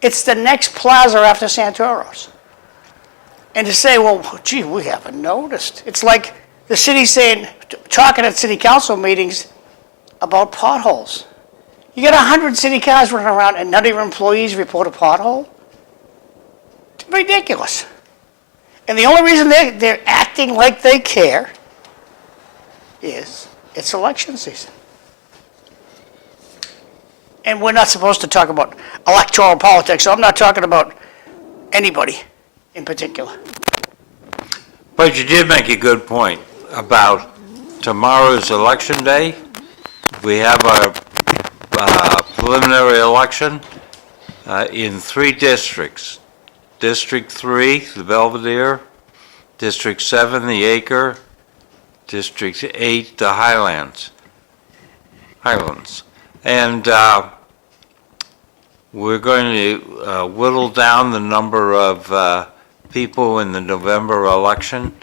It's the next plaza after Santoro's. And to say, well, gee, we haven't noticed. It's like the city saying, talking at city council meetings about potholes. You got 100 city cars running around and none of your employees report a pothole? It's ridiculous. And the only reason they're acting like they care is it's election season. And we're not supposed to talk about electoral politics, so I'm not talking about anybody in particular. But you did make a good point about tomorrow's election day. We have our preliminary election in 3 districts. District 3, the Belvedere, District 7, the Acre, District 8, the Highlands. And we're going to whittle down the number of people in the November election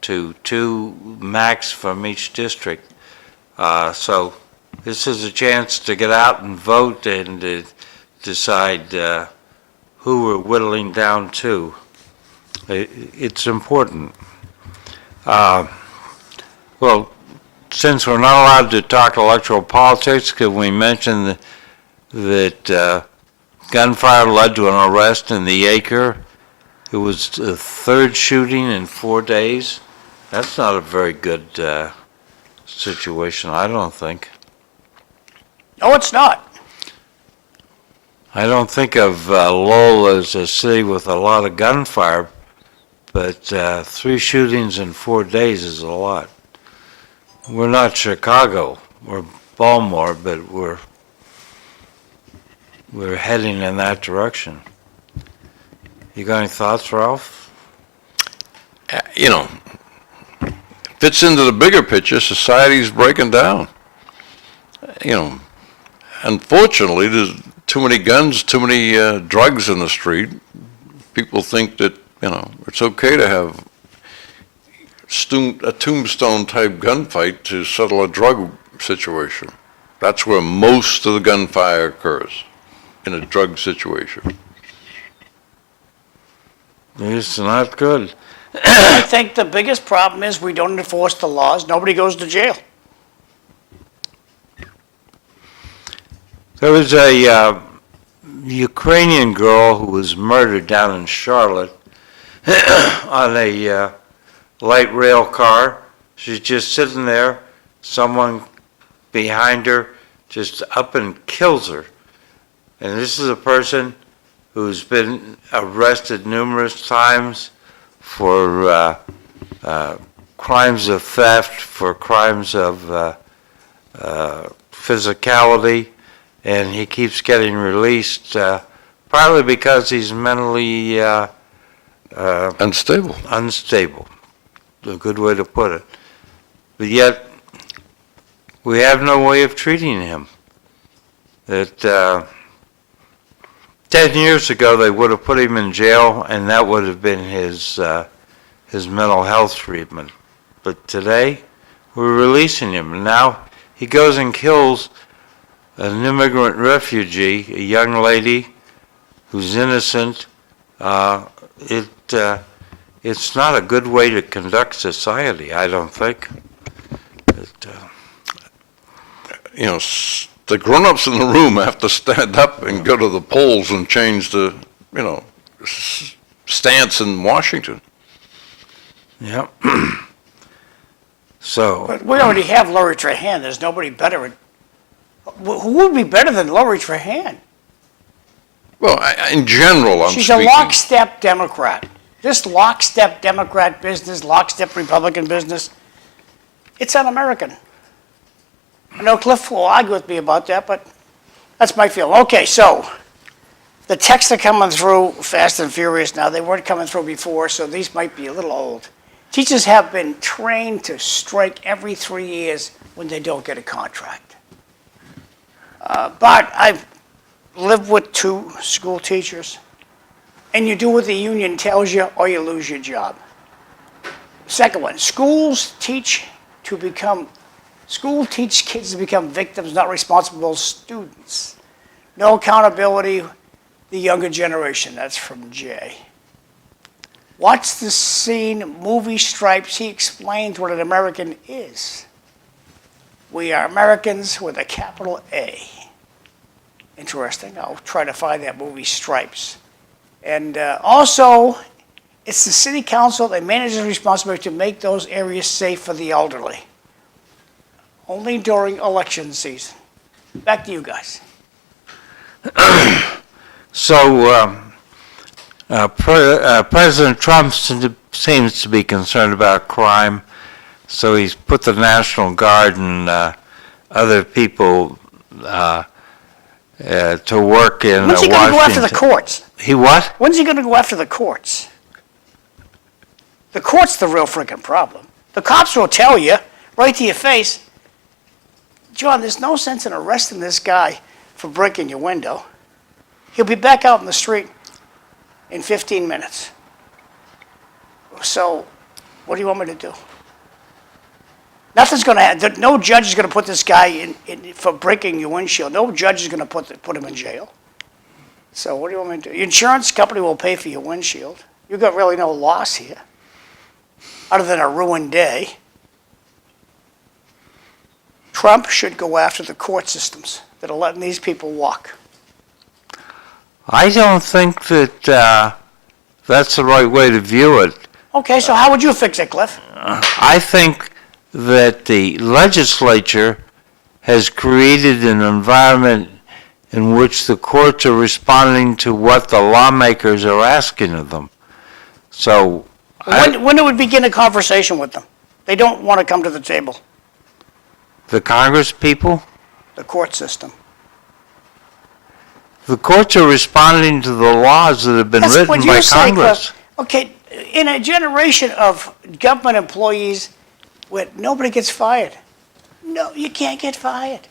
to 2 max from each district. So this is a chance to get out and vote and decide who we're whittling down to. It's important. Well, since we're not allowed to talk electoral politics, could we mention that gunfire led to an arrest in the Acre? It was the 3rd shooting in 4 days. That's not a very good situation, I don't think. No, it's not. I don't think of Lowell as a city with a lot of gunfire, but 3 shootings in 4 days is a lot. We're not Chicago, we're Baltimore, but we're heading in that direction. You got any thoughts, Ralph? fits into the bigger picture. Society's breaking down. You know, unfortunately, there's too many guns, too many drugs in the street. People think that, you know, it's okay to have a tombstone-type gunfight to settle a drug situation. That's where most of the gunfire occurs, in a drug situation. It's not good. I think the biggest problem is we don't enforce the laws. Nobody goes to jail. There was a Ukrainian girl who was murdered down in Charlotte on a light rail car. She's just sitting there. Someone behind her just up and kills her. And this is a person who's been arrested numerous times for crimes of theft, for crimes of physicality, and he keeps getting released, partly because he's mentally Unstable. unstable, a good way to put it. But yet, we have no way of treating him. That 10 years ago, they would have put him in jail, and that would have been his mental health treatment. But today, we're releasing him. And now he goes and kills an immigrant refugee, a young lady who's innocent. It's not a good way to conduct society, I don't think. You know, the grown-ups in the room have to stand up and go to the polls and change the, you know, stance in Washington. Yep. So, But we already have Lori Trahan. There's nobody better. Who would be better than Lori Trahan? Well, in general, I'm She's speaking. a lockstep Democrat. This lockstep Democrat business, lockstep Republican business, it's un-American. I know Cliff will argue with me about that, but that's my feeling. Okay, so the texts are coming through fast and furious now. They weren't coming through before, so these might be a little old. Teachers have been trained to strike every 3 years when they don't get a contract. But I've lived with 2 school teachers, and you do what the union tells you or you lose your job. Second one, schools teach kids to become victims, not responsible students. No accountability, the younger generation. That's from Jay. Watch the scene, movie Stripes. He explains what an American is. We are Americans with a capital A. Interesting. I'll try to find that movie Stripes. And also, it's the city council that manages responsibility to make those areas safe for the elderly. Only during election season. Back to you guys. so President Trump seems to be concerned about crime, so he's put the National Guard and other people to work in When's he going to go after the Washington. courts? He what? When's he going to go after the courts? The court's the real freaking problem. The cops will tell you right to your face, John, there's no sense in arresting this guy for breaking your window. He'll be back out in the street in 15 minutes. So, what do you want me to do? Nothing's going to happen. No judge is going to put this guy in for breaking your windshield. No judge is going to put him in jail. So what do you want me to do? Your insurance company will pay for your windshield. You've got really no loss here, other than a ruined day. Trump should go after the court systems that are letting these people walk. I don't think that that's the right way to view it. Okay, so how would you fix it, Cliff? I think that the legislature has created an environment in which the courts are responding to what the lawmakers are asking of them. So, When do we begin a conversation with them? They don't want to come to the table, the Congress people, the court system. the courts are responding to the laws that have been That's what written you're by saying, Congress. Cliff. Okay, in a generation of government employees where nobody gets fired. No, you can't get fired.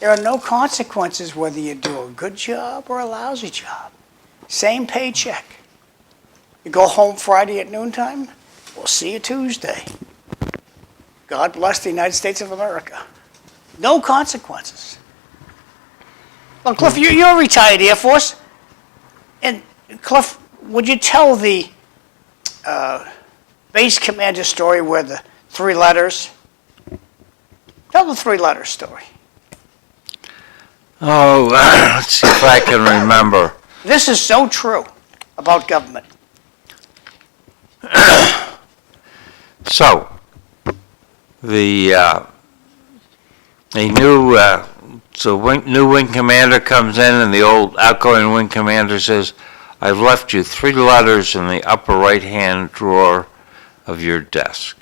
There are no consequences whether you do a good job or a lousy job. Same paycheck. You go home Friday at noontime, we'll see you Tuesday. God bless the United States of America. No consequences. Well, Cliff, you're a retired Air Force. And Cliff, would you tell the base commander story where the 3 letters? Tell the 3 letter story. Oh, let's see if I can remember. This is so true about government. So, the new new wing commander comes in, and the old outgoing wing commander says, "I've left you 3 letters in the upper right-hand drawer of your desk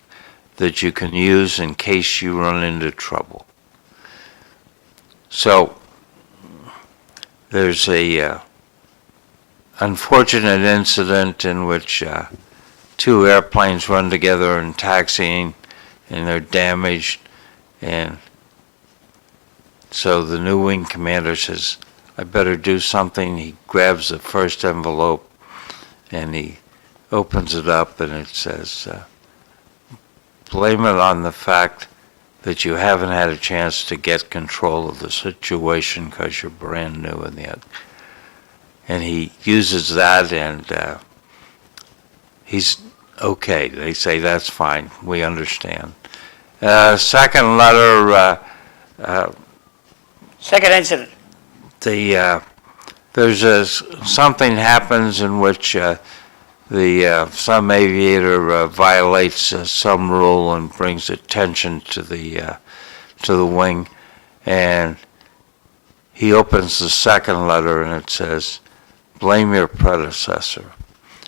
that you can use in case you run into trouble." So, there's a unfortunate incident in which 2 airplanes run together in taxiing, and they're damaged, and so the new wing commander says, "I better do something." He grabs the first envelope, and he opens it up, and it says, "Blame it on the fact that you haven't had a chance to get control of the situation because you're brand new in the." And he uses that, and he's okay. They say, "That's fine. We understand." Second letter, Second incident. there's something happens in which some aviator violates some rule and brings attention to the wing, and he opens the second letter, and it says, "Blame your predecessor."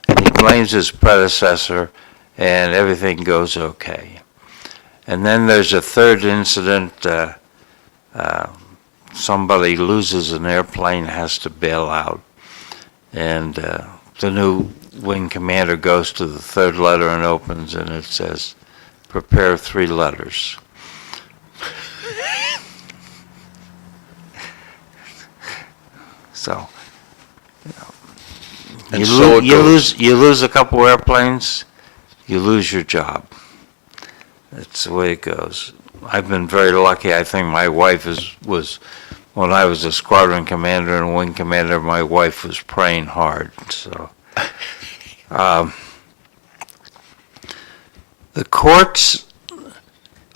And he blames his predecessor, and everything goes okay. And then there's a third incident. Somebody loses an airplane, has to bail out, and the new wing commander goes to the third letter and opens, and it says, "Prepare 3 letters." So, And so it goes. you lose a couple airplanes, you lose your job. That's the way it goes. I've been very lucky. I think my wife was when I was a squadron commander and wing commander, my wife was praying hard. So, the courts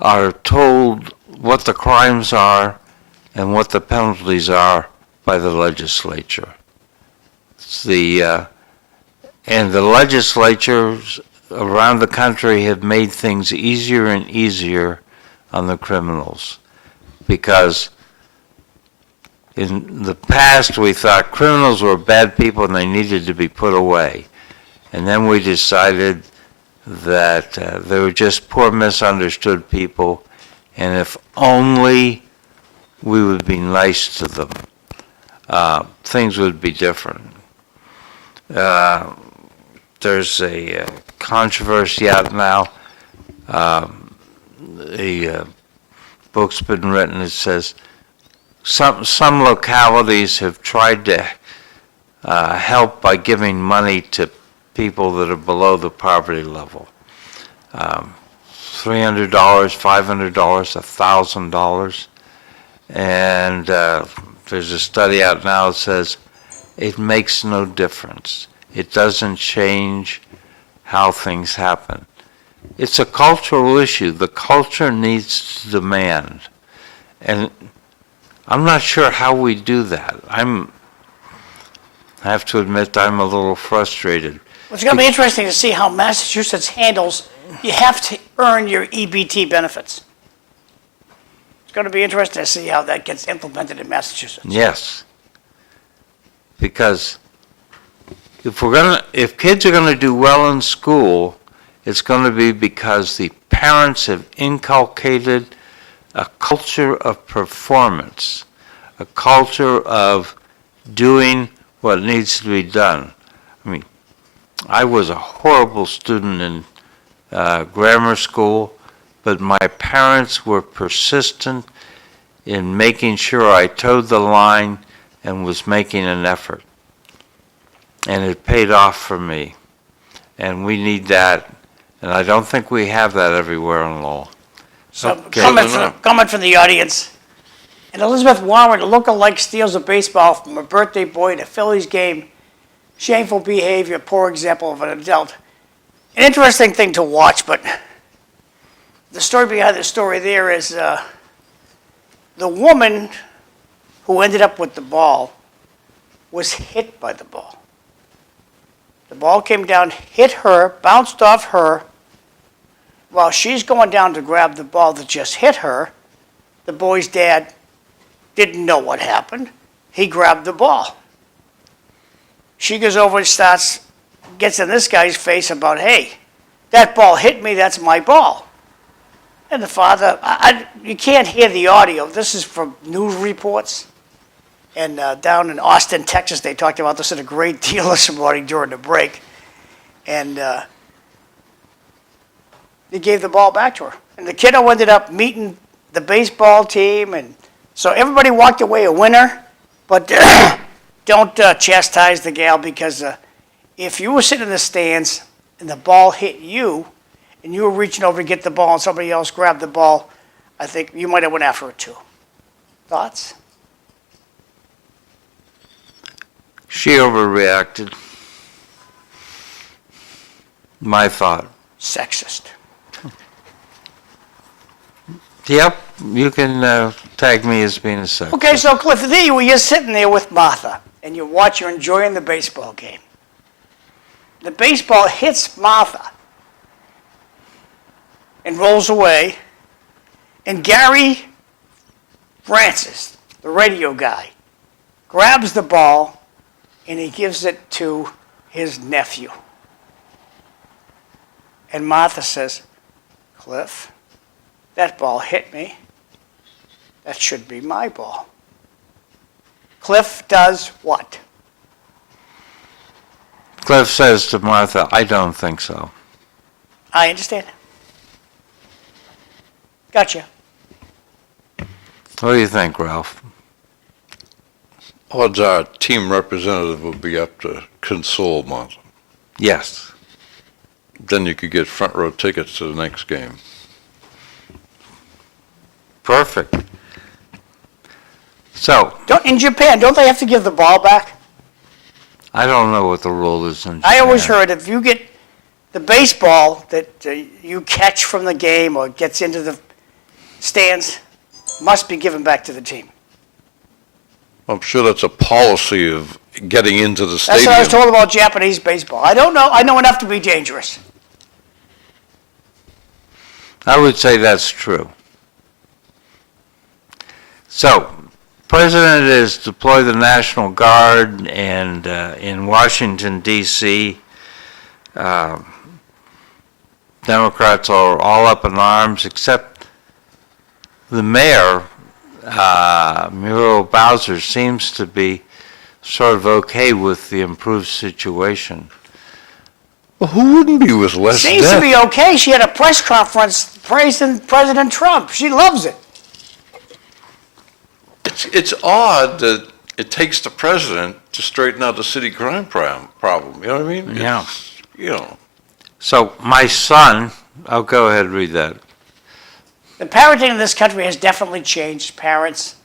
are told what the crimes are and what the penalties are by the legislature. And the legislatures around the country have made things easier and easier on the criminals, because in the past we thought criminals were bad people and they needed to be put away. And then we decided that they were just poor, misunderstood people, and if only we would be nice to them, things would be different. There's a controversy out now. A book's been written that says some localities have tried to help by giving money to people that are below the poverty level. $300, $500, $1,000. And there's a study out now that says it makes no difference. It doesn't change how things happen. It's a cultural issue. The culture needs to demand. And I'm not sure how we do that. I have to admit I'm a little frustrated. Well, it's going to be interesting to see how Massachusetts handles, you have to earn your EBT benefits. It's going to be interesting to see how that gets implemented in Massachusetts. Yes. Because if kids are going to do well in school, it's going to be because the parents have inculcated a culture of performance, a culture of doing what needs to be done. I mean, I was a horrible student in grammar school. but my parents were persistent in making sure I towed the line and was making an effort. And it paid off for me. And we need that, and I don't think we have that everywhere in Lowell. So Okay. comment from the audience. And Elizabeth Warren, a lookalike, steals a baseball from a birthday boy at a Phillies game. Shameful behavior, poor example of an adult. An interesting thing to watch, but the story behind the story there is the woman who ended up with the ball was hit by the ball. The ball came down, hit her, bounced off her. While she's going down to grab the ball that just hit her, the boy's dad didn't know what happened. He grabbed the ball. She goes over and gets in this guy's face about, hey, that ball hit me, that's my ball. And the father, you can't hear the audio. This is from news reports. And down in Austin, Texas, they talked about this in a great deal this morning during the break. And they gave the ball back to her. And the kiddo ended up meeting the baseball team. And so everybody walked away a winner. But don't chastise the gal, because if you were sitting in the stands and the ball hit you, and you were reaching over to get the ball and somebody else grabbed the ball, I think you might have went after it too. Thoughts? She overreacted. My thought. Sexist. Yep, you can tag me as being a sexist. Okay, so Cliff, there you were, you're sitting there with Martha, and you're enjoying the baseball game. The baseball hits Martha and rolls away, and Gary Francis, the radio guy, grabs the ball and he gives it to his nephew. And Martha says, Cliff, that ball hit me. That should be my ball. Cliff does what? Cliff says to Martha, I don't think so. I understand. Gotcha. What do you think, Ralph? Odds are team representative will be up to console Martha. Yes. Then you could get front row tickets to the next game. Perfect. So, In Japan, don't they have to give the ball back? I don't know what the rule is in I always Japan. heard if you get the baseball that you catch from the game or gets into the stands, must be given back to the team. I'm sure that's a policy of getting into the That's stadium. what I was told about Japanese baseball. I don't know. I know enough to be dangerous. I would say that's true. So, President has deployed the National Guard, and in Washington, D.C., Democrats are all up in arms, except the mayor, Gary Balser, seems to be sort of okay with the improved situation. Well, who wouldn't be with less Seems death? to be okay. She had a press conference praising President Trump. She loves it. It's odd that it takes the president to straighten out the city crime problem. You know what I mean? Yeah. It's, you know. So my son, I'll go ahead and read that. The parenting in this country has definitely changed. Parents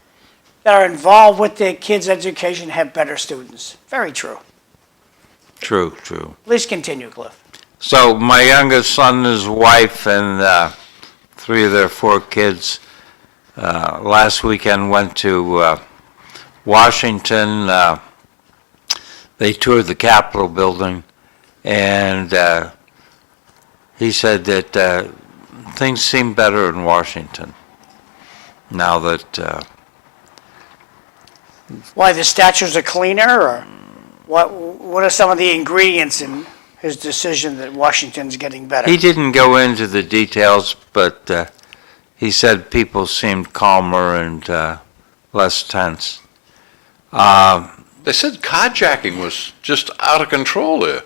that are involved with their kids' education have better students. Very true. True, true. Please continue, Cliff. So my youngest son, his wife, and 3 of their 4 kids last weekend went to Washington. They toured the Capitol building, and he said that things seem better in Washington now that... Why, the statues are cleaner, or what are some of the ingredients in his decision that Washington's getting better? He didn't go into the details, but he said people seemed calmer and less tense. They said carjacking was just out of control there.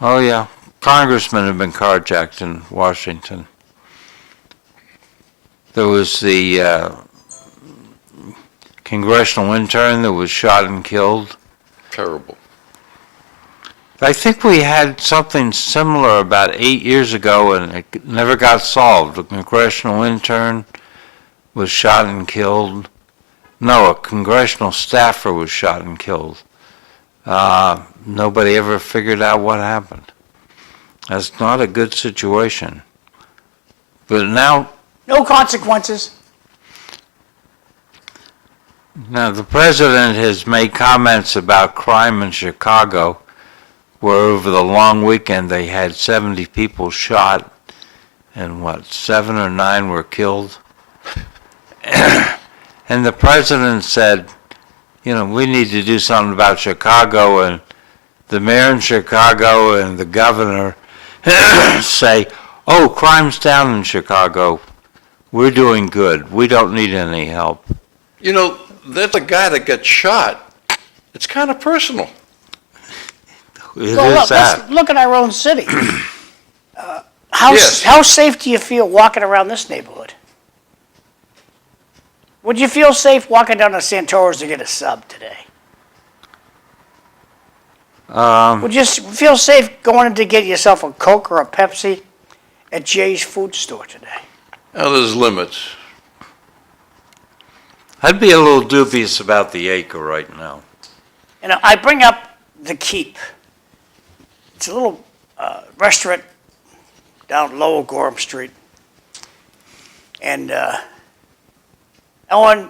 Oh, yeah. Congressmen have been carjacked in Washington. There was the congressional intern that was shot and killed. Terrible. I think we had something similar about 8 years ago, and it never got solved. A congressional intern was shot and killed. No, a congressional staffer was shot and killed. Nobody ever figured out what happened. That's not a good situation. But now, No consequences. now the president has made comments about crime in Chicago, where over the long weekend they had 70 people shot, and 7 or 9 were killed. And the president said, we need to do something about Chicago, and the mayor in Chicago and the governor say, oh, crime's down in Chicago. We're doing good. We don't need any help. There's a guy that gets shot. It's kind of personal. It Well, is that. let's look at our own city. How Yes. how safe do you feel walking around this neighborhood? Would you feel safe walking down to Santora's to get a sub today? Would you feel safe going in to get yourself a Coke or a Pepsi at Jay's food store today? Now, there's limits. I'd be a little dubious about the acre right now. And I bring up the Keep. It's a little restaurant down Lowell, Gorham Street. And Ellen,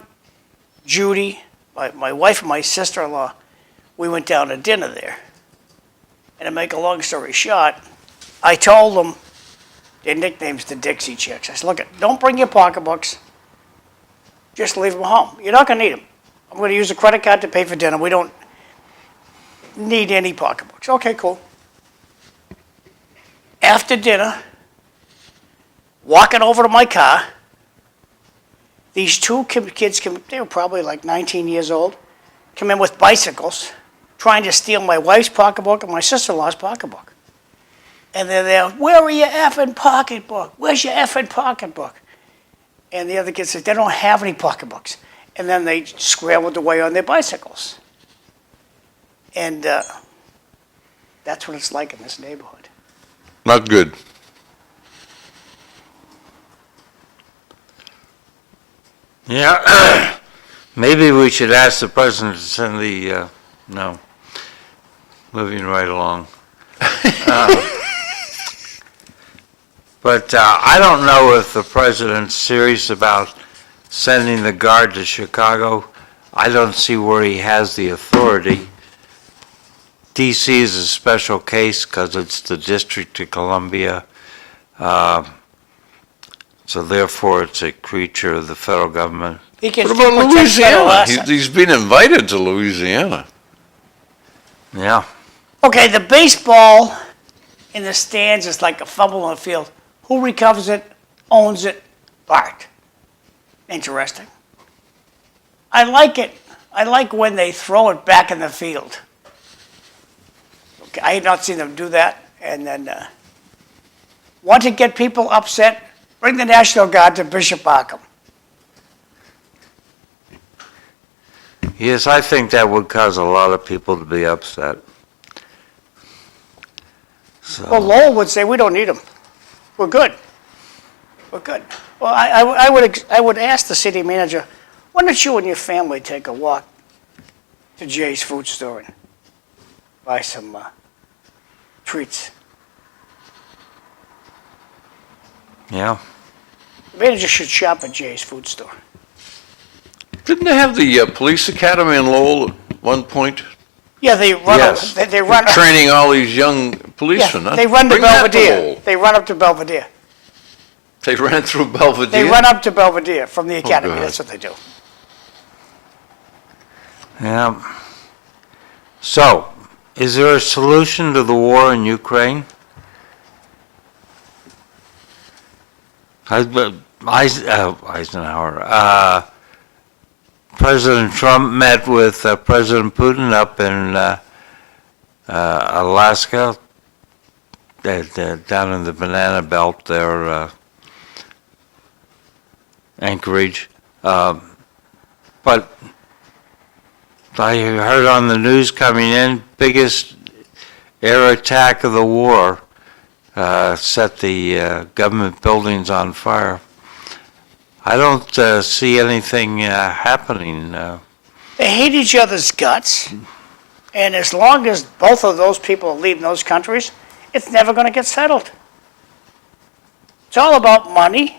Judy, my wife and my sister-in-law, we went down to dinner there. And to make a long story short, I told them their nickname's the Dixie Chicks. I said, look, don't bring your pocketbooks. Just leave them home. You're not going to need them. I'm going to use a credit card to pay for dinner. We don't need any pocketbooks. Okay, cool. After dinner, walking over to my car, these two kids, they were probably like 19 years old, come in with bicycles, trying to steal my wife's pocketbook and my sister-in-law's pocketbook. And they're there, where are your effing pocketbook? Where's your effing pocketbook? And the other kid said, they don't have any pocketbooks. And then they scrambled away on their bicycles. And that's what it's like in this neighborhood. Not good. Yeah, maybe we should ask the president to send the, no, moving right along. But I don't know if the president's serious about sending the guard to Chicago. I don't see where he has the authority. D.C. is a special case because it's the District of Columbia. So therefore, it's a creature of the federal government. He can What still about protect federal Louisiana? assets. He's been invited to Louisiana. Yeah. Okay, the baseball in the stands is like a fumble on the field. Who recovers it, owns it? Bart. Interesting. I like it. I like when they throw it back in the field. Okay, I have not seen them do that. And then, want to get people upset? Bring the National Guard to Bishop Arkham. Yes, I think that would cause a lot of people to be upset. Well, Lowell would say, we don't need them. We're good. We're good. Well, I would ask the city manager, why don't you and your family take a walk to Jay's food store and buy some treats? Yeah. The manager should shop at Jay's food store. Didn't they have the police academy in Lowell at one point? Yeah, they run. Yes. They run. Training all these young policemen, Yeah, huh? they run to Bring that Belvedere. Lowell. They run up to Belvedere. They ran through Belvedere? They run up to Belvedere from the academy. God. That's what they do. Yeah. So, is there a solution to the war in Ukraine? Eisenhower. President Trump met with President Putin up in Alaska, down in the banana belt there. Anchorage. But I heard on the news coming in, biggest air attack of the war, set the government buildings on fire. I don't see anything happening. They hate each other's guts, and as long as both of those people are leaving those countries, it's never going to get settled. It's all about money.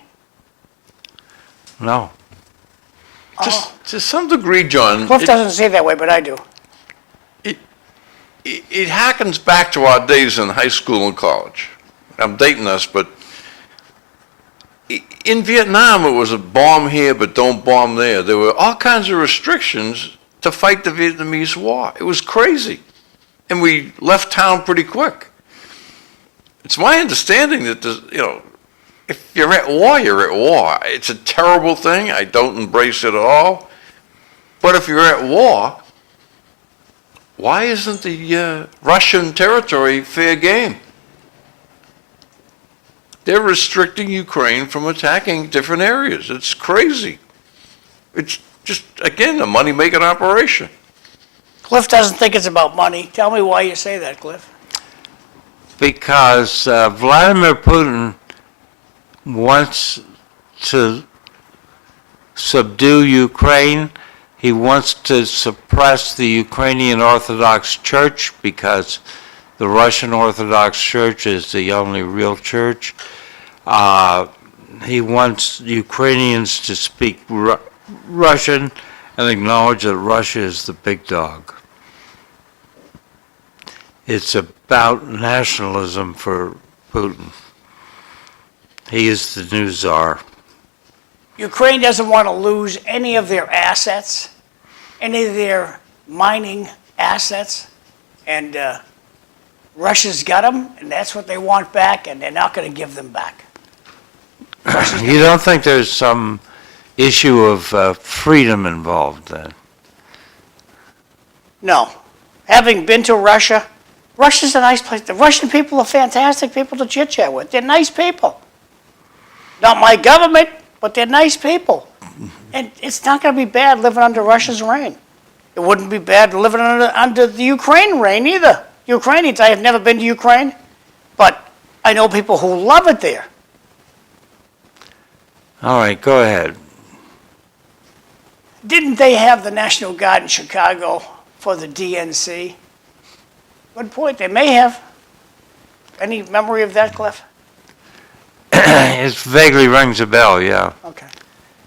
No. To some degree, John, Cliff doesn't see it that way, but I do. it harkens back to our days in high school and college. I'm dating us, but in Vietnam, it was a bomb here, but don't bomb there. There were all kinds of restrictions to fight the Vietnamese War. It was crazy. And we left town pretty quick. It's my understanding that, if you're at war, you're at war. It's a terrible thing. I don't embrace it at all. But if you're at war, why isn't the Russian territory fair game? They're restricting Ukraine from attacking different areas. It's crazy. It's just, again, a money-making operation. Cliff doesn't think it's about money. Tell me why you say that, Cliff. Because Vladimir Putin wants to subdue Ukraine. He wants to suppress the Ukrainian Orthodox Church because the Russian Orthodox Church is the only real church. He wants Ukrainians to speak Russian and acknowledge that Russia is the big dog. It's about nationalism for Putin. He is the new czar. Ukraine doesn't want to lose any of their assets, any of their mining assets, and Russia's got them, and that's what they want back, and they're not going to give them back. You don't think there's some issue of freedom involved then? No. Having been to Russia, Russia's a nice place. The Russian people are fantastic people to chit-chat with. They're nice people. Not my government, but they're nice people. And it's not going to be bad living under Russia's reign. It wouldn't be bad living under the Ukraine reign either. Ukrainians, I have never been to Ukraine, but I know people who love it there. All right, go ahead. Didn't they have the National Guard in Chicago for the DNC? Good point, they may have. Any memory of that, Cliff? It vaguely rings a bell, yeah. Okay.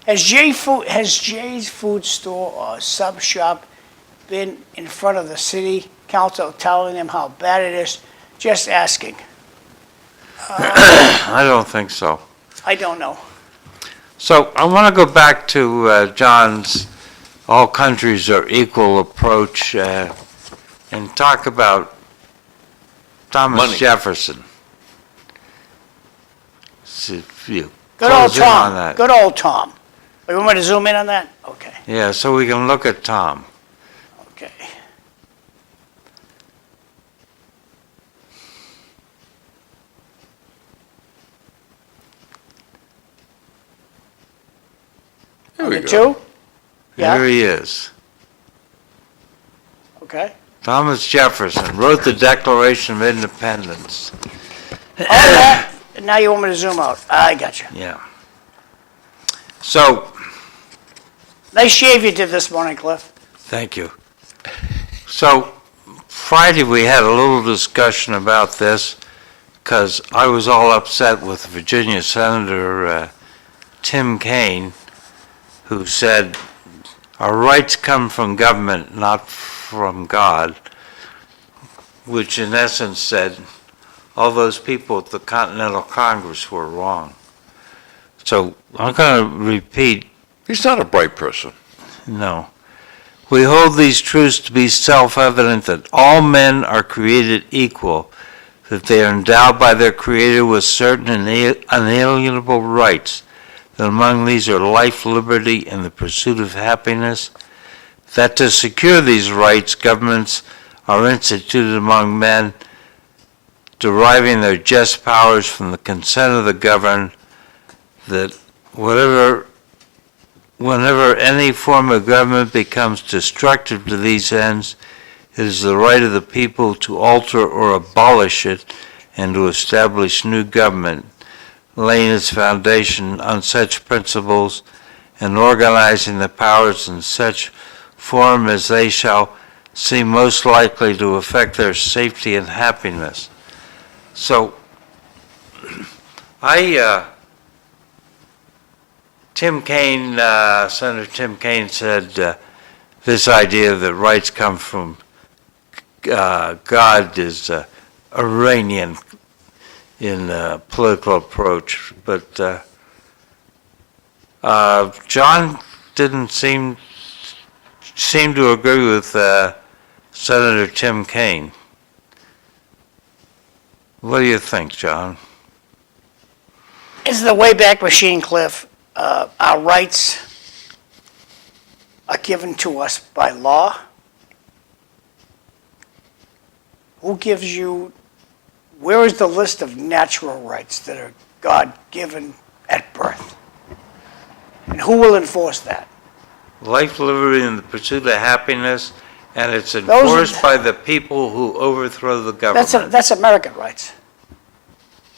Has Jay's Food Store or Sub Shop been in front of the city council telling them how bad it is? Just asking. I don't think so. I don't know. So I want to go back to John's all countries are equal approach and talk about Thomas Money. Jefferson. See if you Good old close in on Tom. that. Good old Tom. You want me to zoom in on that? Okay. Yeah, so we can look at Tom. Okay. There On we the go. two? Yeah. Here he is. Okay. Thomas Jefferson wrote the Declaration of Independence. All that. Now you want me to zoom out? I got you. Yeah. So, Nice shave you did this morning, Cliff. thank you. So, Friday we had a little discussion about this because I was all upset with Virginia Senator Tim Kaine, who said, our rights come from government, not from God, which in essence said all those people at the Continental Congress were wrong. So I'm going to repeat, He's not a bright person. no. We hold these truths to be self-evident that all men are created equal, that they are endowed by their Creator with certain unalienable rights, that among these are life, liberty, and the pursuit of happiness, that to secure these rights, governments are instituted among men, deriving their just powers from the consent of the governed, that whatever whenever any form of government becomes destructive to these ends, it is the right of the people to alter or abolish it and to establish new government, laying its foundation on such principles and organizing the powers in such form as they shall seem most likely to affect their safety and happiness. So, Tim Kaine, Senator Tim Kaine said this idea that rights come from God is Iranian in political approach, but John didn't seem to agree with Senator Tim Kaine. What do you think, John? Is the Wayback Machine, Cliff. Our rights are given to us by law. Who gives you, where is the list of natural rights that are God-given at birth? And who will enforce that? Life, liberty, and the pursuit of happiness, and it's enforced by the people who overthrow the government. That's American rights.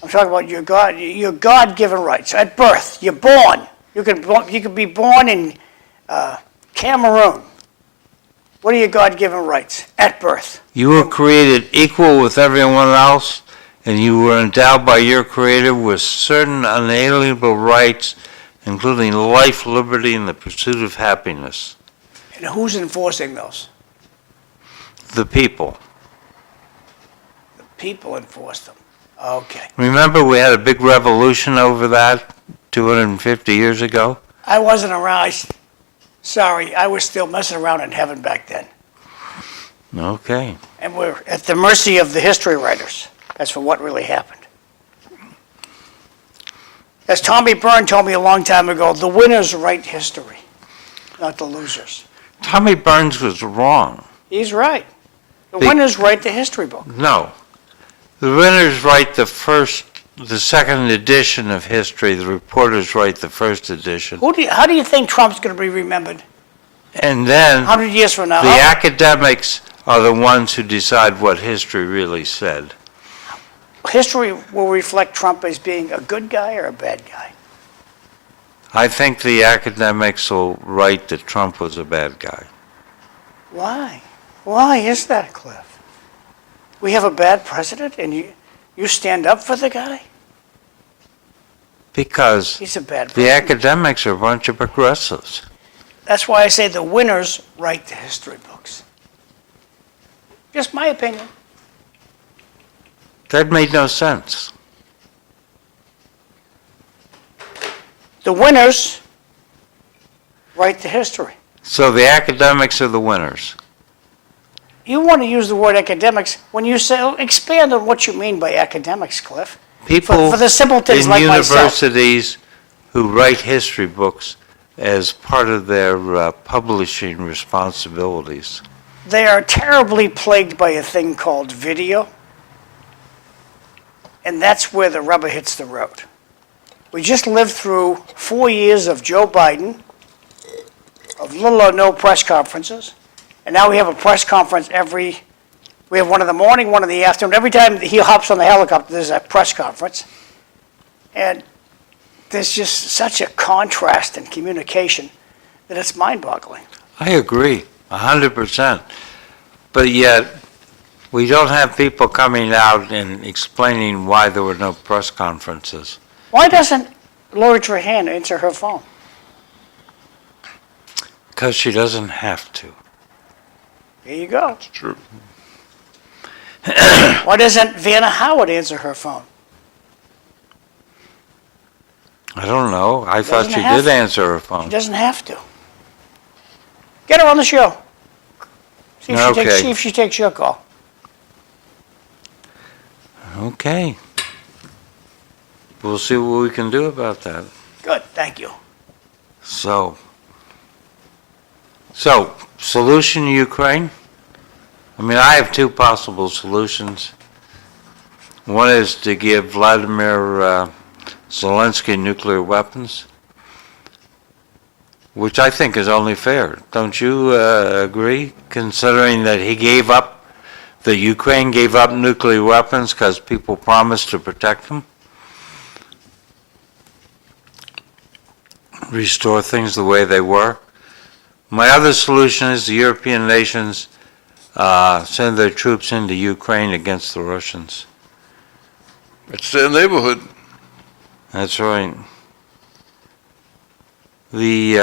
I'm talking about your God-given rights. At birth, you're born. You could be born in Cameroon. What are your God-given rights at birth? You were created equal with everyone else, and you were endowed by your Creator with certain unalienable rights, including life, liberty, and the pursuit of happiness. And who's enforcing those? The people. The people enforce them. Okay. Remember we had a big revolution over that 250 years ago? I wasn't around. Sorry, I was still messing around in heaven back then. Okay. And we're at the mercy of the history writers as for what really happened. As Tommy Byrne told me a long time ago, the winners write history, not the losers. Tommy Burns was wrong. He's right. The winners write the history book. No. The winners write the second edition of history. The reporters write the first edition. How do you think Trump's going to be remembered And then 100 years from now? the academics are the ones who decide what history really said. History will reflect Trump as being a good guy or a bad guy. I think the academics will write that Trump was a bad guy. Why? Why is that, Cliff? We have a bad president and you stand up for the guy? Because He's a bad the president. academics are a bunch of progressives. That's why I say the winners write the history books. Just my opinion. That made no sense. The winners write the history. So the academics are the winners. You want to use the word academics when you say, expand on what you mean by academics, Cliff. People For the simpletons in like myself. universities who write history books as part of their publishing responsibilities. They are terribly plagued by a thing called video. And that's where the rubber hits the road. We just lived through 4 years of Joe Biden, of little or no press conferences, and now we have a press conference we have one in the morning, one in the afternoon. Every time he hops on the helicopter, there's a press conference. And there's just such a contrast in communication that it's mind-boggling. I agree, 100%. But yet, we don't have people coming out and explaining why there were no press conferences. Why doesn't Lori Trahan answer her phone? Because she doesn't have to. There you go. It's true. Why doesn't Vanna Howard answer her phone? I don't know. I thought Doesn't she have did to. answer her She phone. doesn't have to. Get her on the show. See Okay. if she takes your call. Okay. We'll see what we can do about that. Good, thank you. So, solution Ukraine? I mean, I have two possible solutions. One is to give Vladimir Zelensky nuclear weapons. which I think is only fair. Don't you agree? Considering that the Ukraine gave up nuclear weapons because people promised to protect them? Restore things the way they were. My other solution is the European nations send their troops into Ukraine against the Russians. It's their neighborhood. That's right. The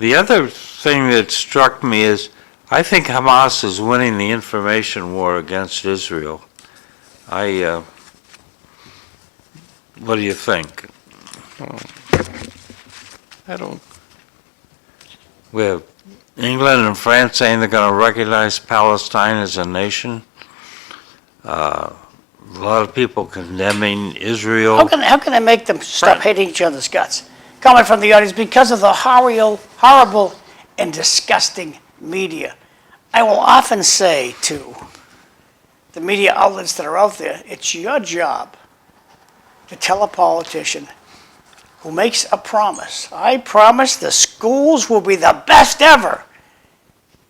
other thing that struck me is I think Hamas is winning the information war against Israel. What do you think? I don't. We have England and France saying they're going to recognize Palestine as a nation. A lot of people condemning Israel. How can they make them stop hating each other's guts? Comment from the audience, because of the horrible and disgusting media. I will often say to the media outlets that are out there, it's your job to tell a politician who makes a promise. I promise the schools will be the best ever.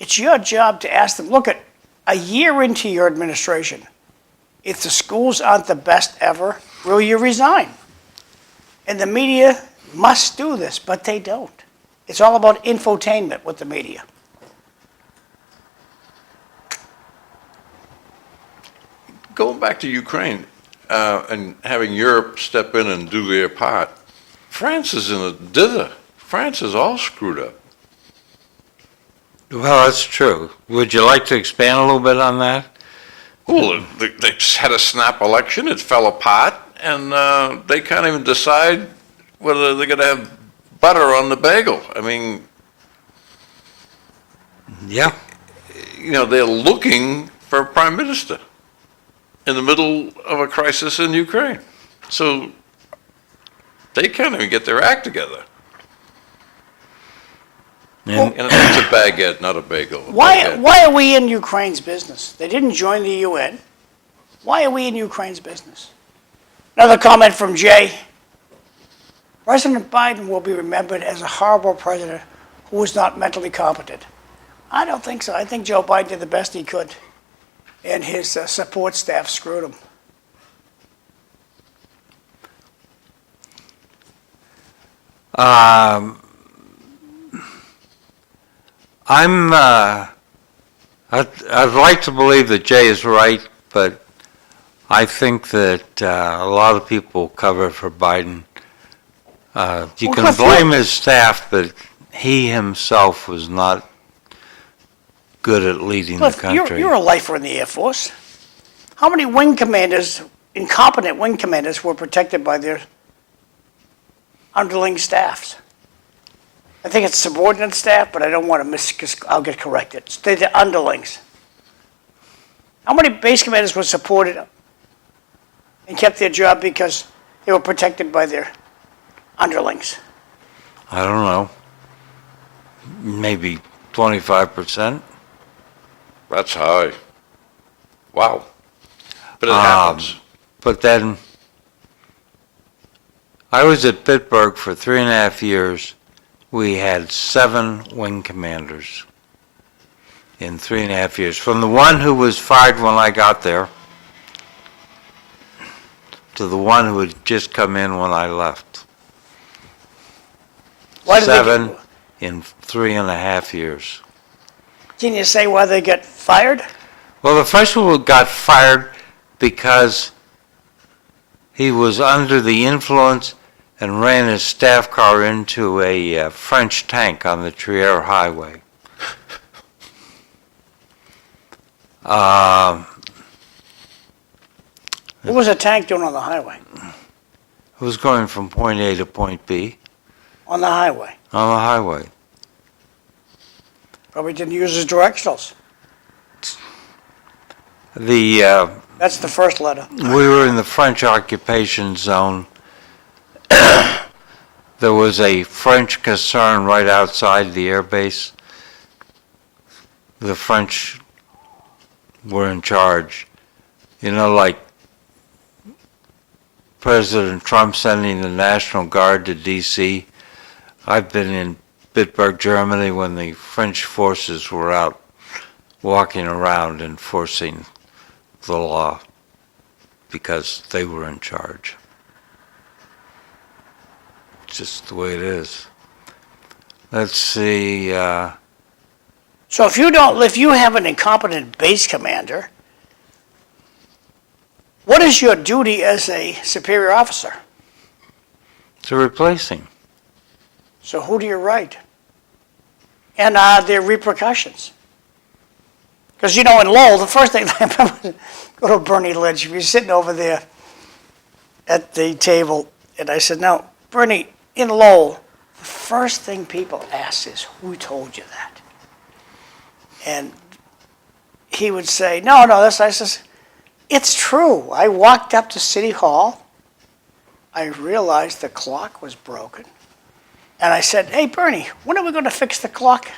It's your job to ask them, look, at a year into your administration, if the schools aren't the best ever, will you resign? And the media must do this, but they don't. It's all about infotainment with the media. Going back to Ukraine and having Europe step in and do their part, France is in a dither. France is all screwed up. Well, that's true. Would you like to expand a little bit on that? Well, they just had a snap election. It fell apart, and they can't even decide whether they're going to have butter on the bagel. I mean, Yeah. They're looking for a prime minister in the middle of a crisis in Ukraine. So they can't even get their act together. And And it's a baguette, not a bagel. a Why baguette. are we in Ukraine's business? They didn't join the UN. Why are we in Ukraine's business? Another comment from Jay. President Biden will be remembered as a horrible president who was not mentally competent. I don't think so. I think Joe Biden did the best he could, and his support staff screwed him. I'd like to believe that Jay is right, but I think that a lot of people cover for Biden. You Well, can Cliff, blame his staff, but he himself was not good at leading the Cliff, country. you're a lifer in the Air Force. How many wing commanders, incompetent wing commanders, were protected by their underling staffs? I think it's subordinate staff, but I don't want to because I'll get corrected. They're the underlings. How many base commanders were supported and kept their job because they were protected by their underlings? I don't know. Maybe 25%. That's high. Wow. But it happens. But then, I was at Pittsburgh for 3.5 years. We had 7 wing commanders in 3.5 years. From the one who was fired when I got there to the one who had just come in when I left. Why did they 7 in 3.5 years. Can you say why they got fired? Well, the first one got fired because he was under the influence and ran his staff car into a French tank on the Trier Highway. What was a tank doing on the highway? It was going from point A to point B On the highway. on the highway. Probably didn't use his directionals. That's the first letter. We were in the French occupation zone. There was a French caserne right outside the air base. The French were in charge. Like President Trump sending the National Guard to D.C. I've been in Bitburg, Germany, when the French forces were out walking around enforcing the law because they were in charge. Just the way it is. Let's see. So if you have an incompetent base commander, what is your duty as a superior officer? To replace him. So who do you write? And are there repercussions? Because, in Lowell, the first thing I remember, go to Bernie Lynch, he was sitting over there at the table, and I said, now, Bernie, in Lowell, the first thing people ask is, who told you that? And he would say, no, I says, it's true. I walked up to City Hall. I realized the clock was broken. And I said, hey, Bernie, when are we going to fix the clock?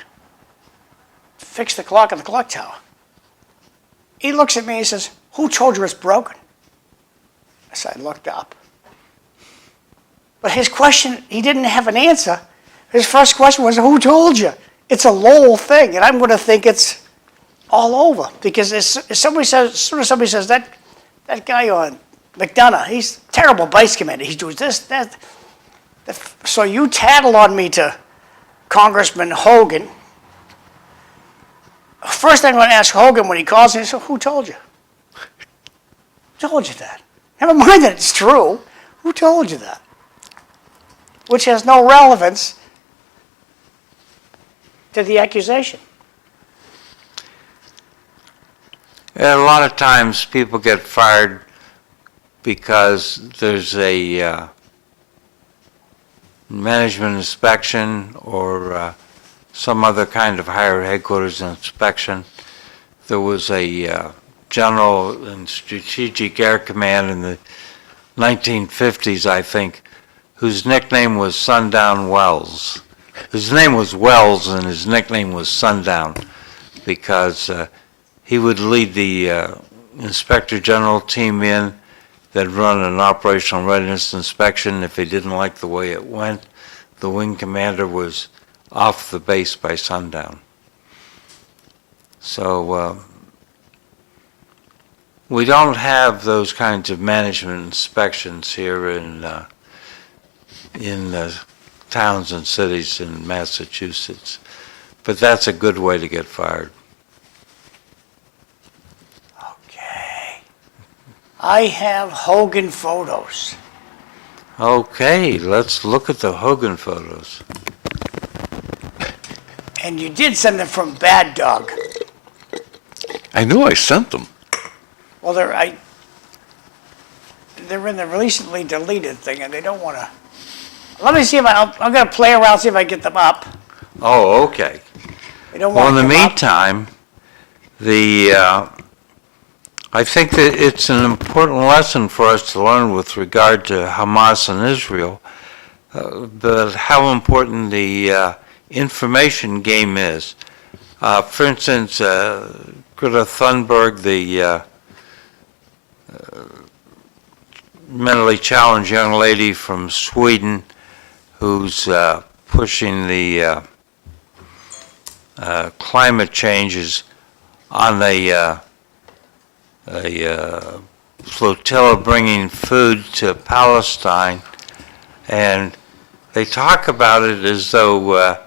Fix the clock in the clock tower. He looks at me and he says, who told you it's broken? I said, I looked up. But his question, he didn't have an answer. His first question was, who told you? It's a Lowell thing, and I'm going to think it's all over. Because as soon as somebody says, that guy on McDonough, he's a terrible base commander. He's doing this, that. So you tattle on me to Congressman Hogan. First thing I'm going to ask Hogan when he calls me, so who told you? Who told you that? Never mind that it's true. Who told you that? Which has no relevance to the accusation. A lot of times people get fired because there's a management inspection or some other kind of higher headquarters inspection. There was a general in Strategic Air Command in the 1950s, I think, whose nickname was Sundown Wells. His name was Wells and his nickname was Sundown because he would lead the Inspector General team in that run an operational readiness inspection. If he didn't like the way it went, the wing commander was off the base by sundown. So we don't have those kinds of management inspections here in towns and cities in Massachusetts, but that's a good way to get fired. Okay. I have Hogan photos. Okay, let's look at the Hogan photos. And you did send them from Bad Dog. I knew I sent them. Well, they're in the recently deleted thing, and they don't want to. Let me see if I'm going to play around, see if I get them up. Oh, okay. They don't Well, want in to the come up. meantime, I think that it's an important lesson for us to learn with regard to Hamas and Israel, but how important the information game is. For instance, Greta Thunberg, the mentally challenged young lady from Sweden who's pushing the climate changes on a flotilla bringing food to Palestine, and they talk about it as though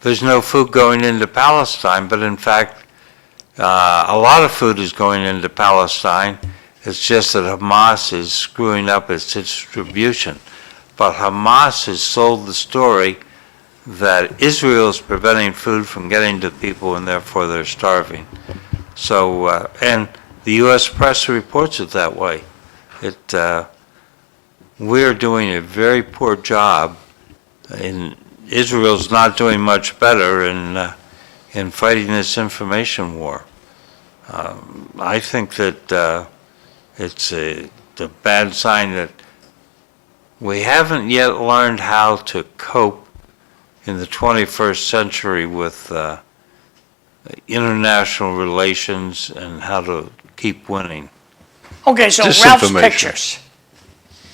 there's no food going into Palestine, but in fact, a lot of food is going into Palestine. It's just that Hamas is screwing up its distribution. But Hamas has sold the story that Israel is preventing food from getting to people and therefore they're starving. So, and the U.S. press reports it that way. We're doing a very poor job, and Israel's not doing much better in fighting this information war. I think that it's a bad sign that we haven't yet learned how to cope in the 21st century with international relations and how to keep winning. Okay, so Ralph's Disinformation. pictures.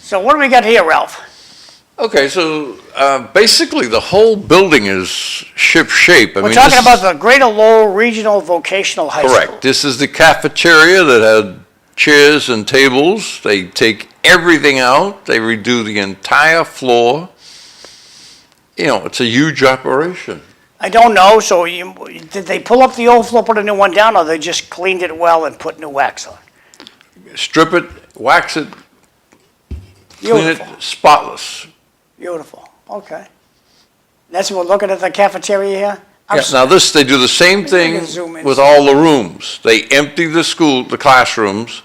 So what do we got here, Ralph? Okay, so basically the whole building is ship-shape. We're talking about the Greater Lowell Regional Vocational High School. Correct. This is the cafeteria that had chairs and tables. They take everything out. They redo the entire floor. You know, it's a huge operation. I don't know, so did they pull up the old floor, put a new one down, or they just cleaned it well and put new wax on? Strip it, wax it, clean it Beautiful, spotless. beautiful, okay. That's what we're looking at the cafeteria here? I'm Yes, now this, they do the same Maybe we thing can zoom in. with all the rooms. They empty the classrooms,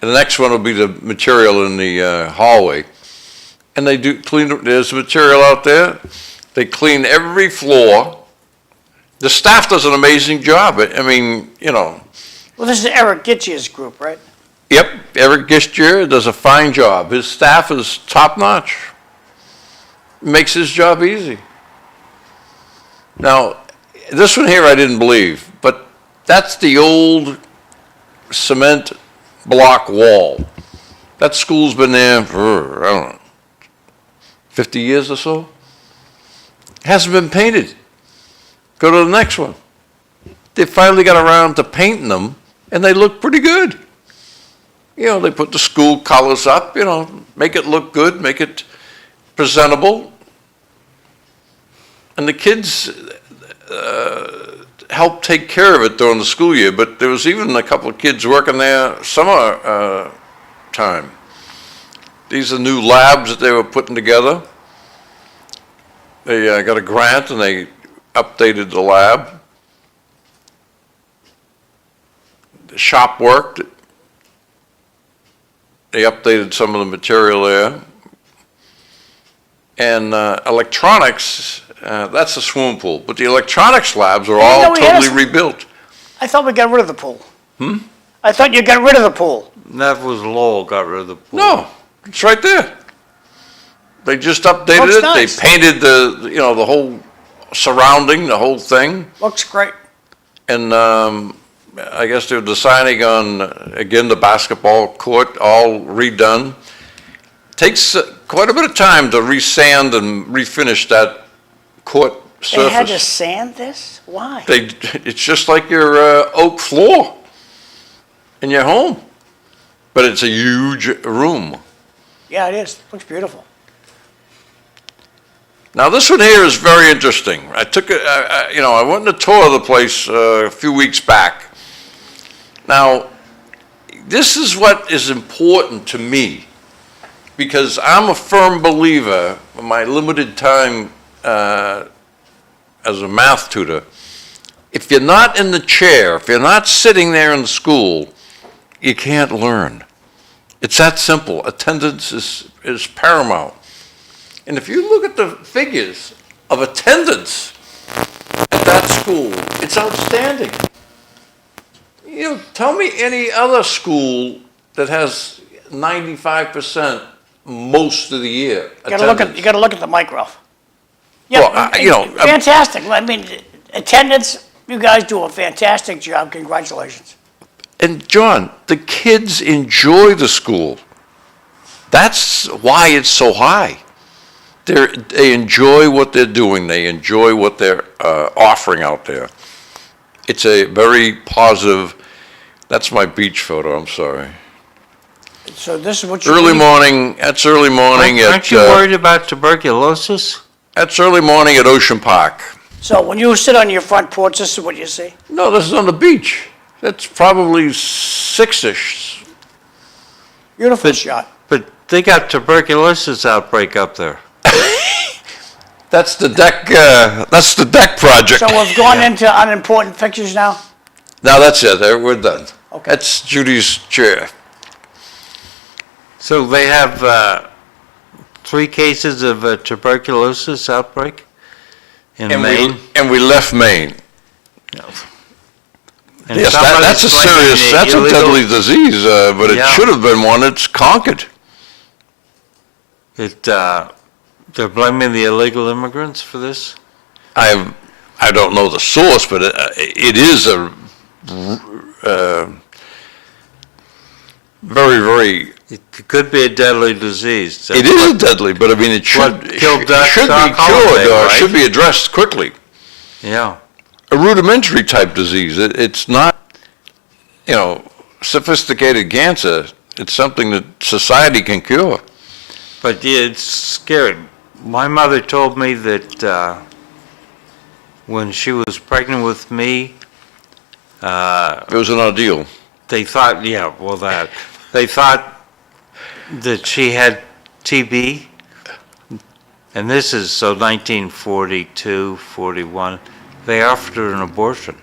and the next one will be the material in the hallway. And they do clean, there's material out there. They clean every floor. The staff does an amazing job. I mean, you know, Well, this is Eric Gitch's group, right? yep, Eric Gistier does a fine job. His staff is top-notch. Makes his job easy. Now, this one here I didn't believe, but that's the old cement block wall. That school's been there for, I don't know, 50 years or so. Hasn't been painted. Go to the next one. They finally got around to painting them, and they look pretty good. You know, they put the school colors up, you know, make it look good, make it presentable. And the kids help take care of it during the school year, but there was even a couple of kids working there summer time. These are new labs that they were putting together. They got a grant and they updated the lab. The shop worked. They updated some of the material there. And electronics, that's a swimming pool, but the electronics labs are all totally rebuilt. I thought we got rid of the pool. I thought you got rid of the pool. That was Lowell got rid of the pool. No, it's right there. They just updated Looks it. nice. They painted the whole surrounding, the whole thing. Looks great. And I guess they're deciding on, again, the basketball court, all redone. Takes quite a bit of time to resand and refinish that court They had to surface. sand this? Why? It's just like your oak floor in your home, but it's a huge room. Yeah, it is. Looks beautiful. Now, this one here is very interesting. I took it, I went on a tour of the place a few weeks back. Now, this is what is important to me, because I'm a firm believer, in my limited time as a math tutor, if you're not in the chair, if you're not sitting there in school, you can't learn. It's that simple. Attendance is paramount. And if you look at the figures of attendance at that school, it's outstanding. You know, tell me any other school that has 95% most of the year You attendance. gotta look at the mic, Ralph. Yeah, Well, fantastic. I mean, attendance, you guys do a fantastic job. Congratulations. And John, the kids enjoy the school. That's why it's so high. They enjoy what they're doing. They enjoy what they're offering out there. It's a very positive, that's my beach photo, I'm sorry. So this is what you. Early morning, that's early morning Aren't you worried about tuberculosis? that's early morning at Ocean Park. So when you sit on your front porch, this is what you see? No, this is on the beach. That's probably 6-ish. Beautiful shot. But they got tuberculosis outbreak up there. That's the deck project. So we've gone into unimportant pictures now? Now that's it, we're done. Okay. That's Judy's chair. So they have 3 cases of tuberculosis outbreak in Maine? And we left Maine. And Yes, somebody's that's a blaming serious, the that's a illegal- deadly disease, but it Yeah. should have been one that's conquered. They're blaming the illegal immigrants for this? I don't know the source, but it is a very, very It could be a deadly disease. It is deadly, but I mean, it should be killed Dutch cured Holiday, or right? should be addressed quickly. Yeah. A rudimentary type disease. It's not, sophisticated cancer. It's something that society can cure. But yeah, it's scary. My mother told me that when she was pregnant with me, It was an ordeal. they thought, they thought that she had TB. And this is, 1942, 41, they offered her an abortion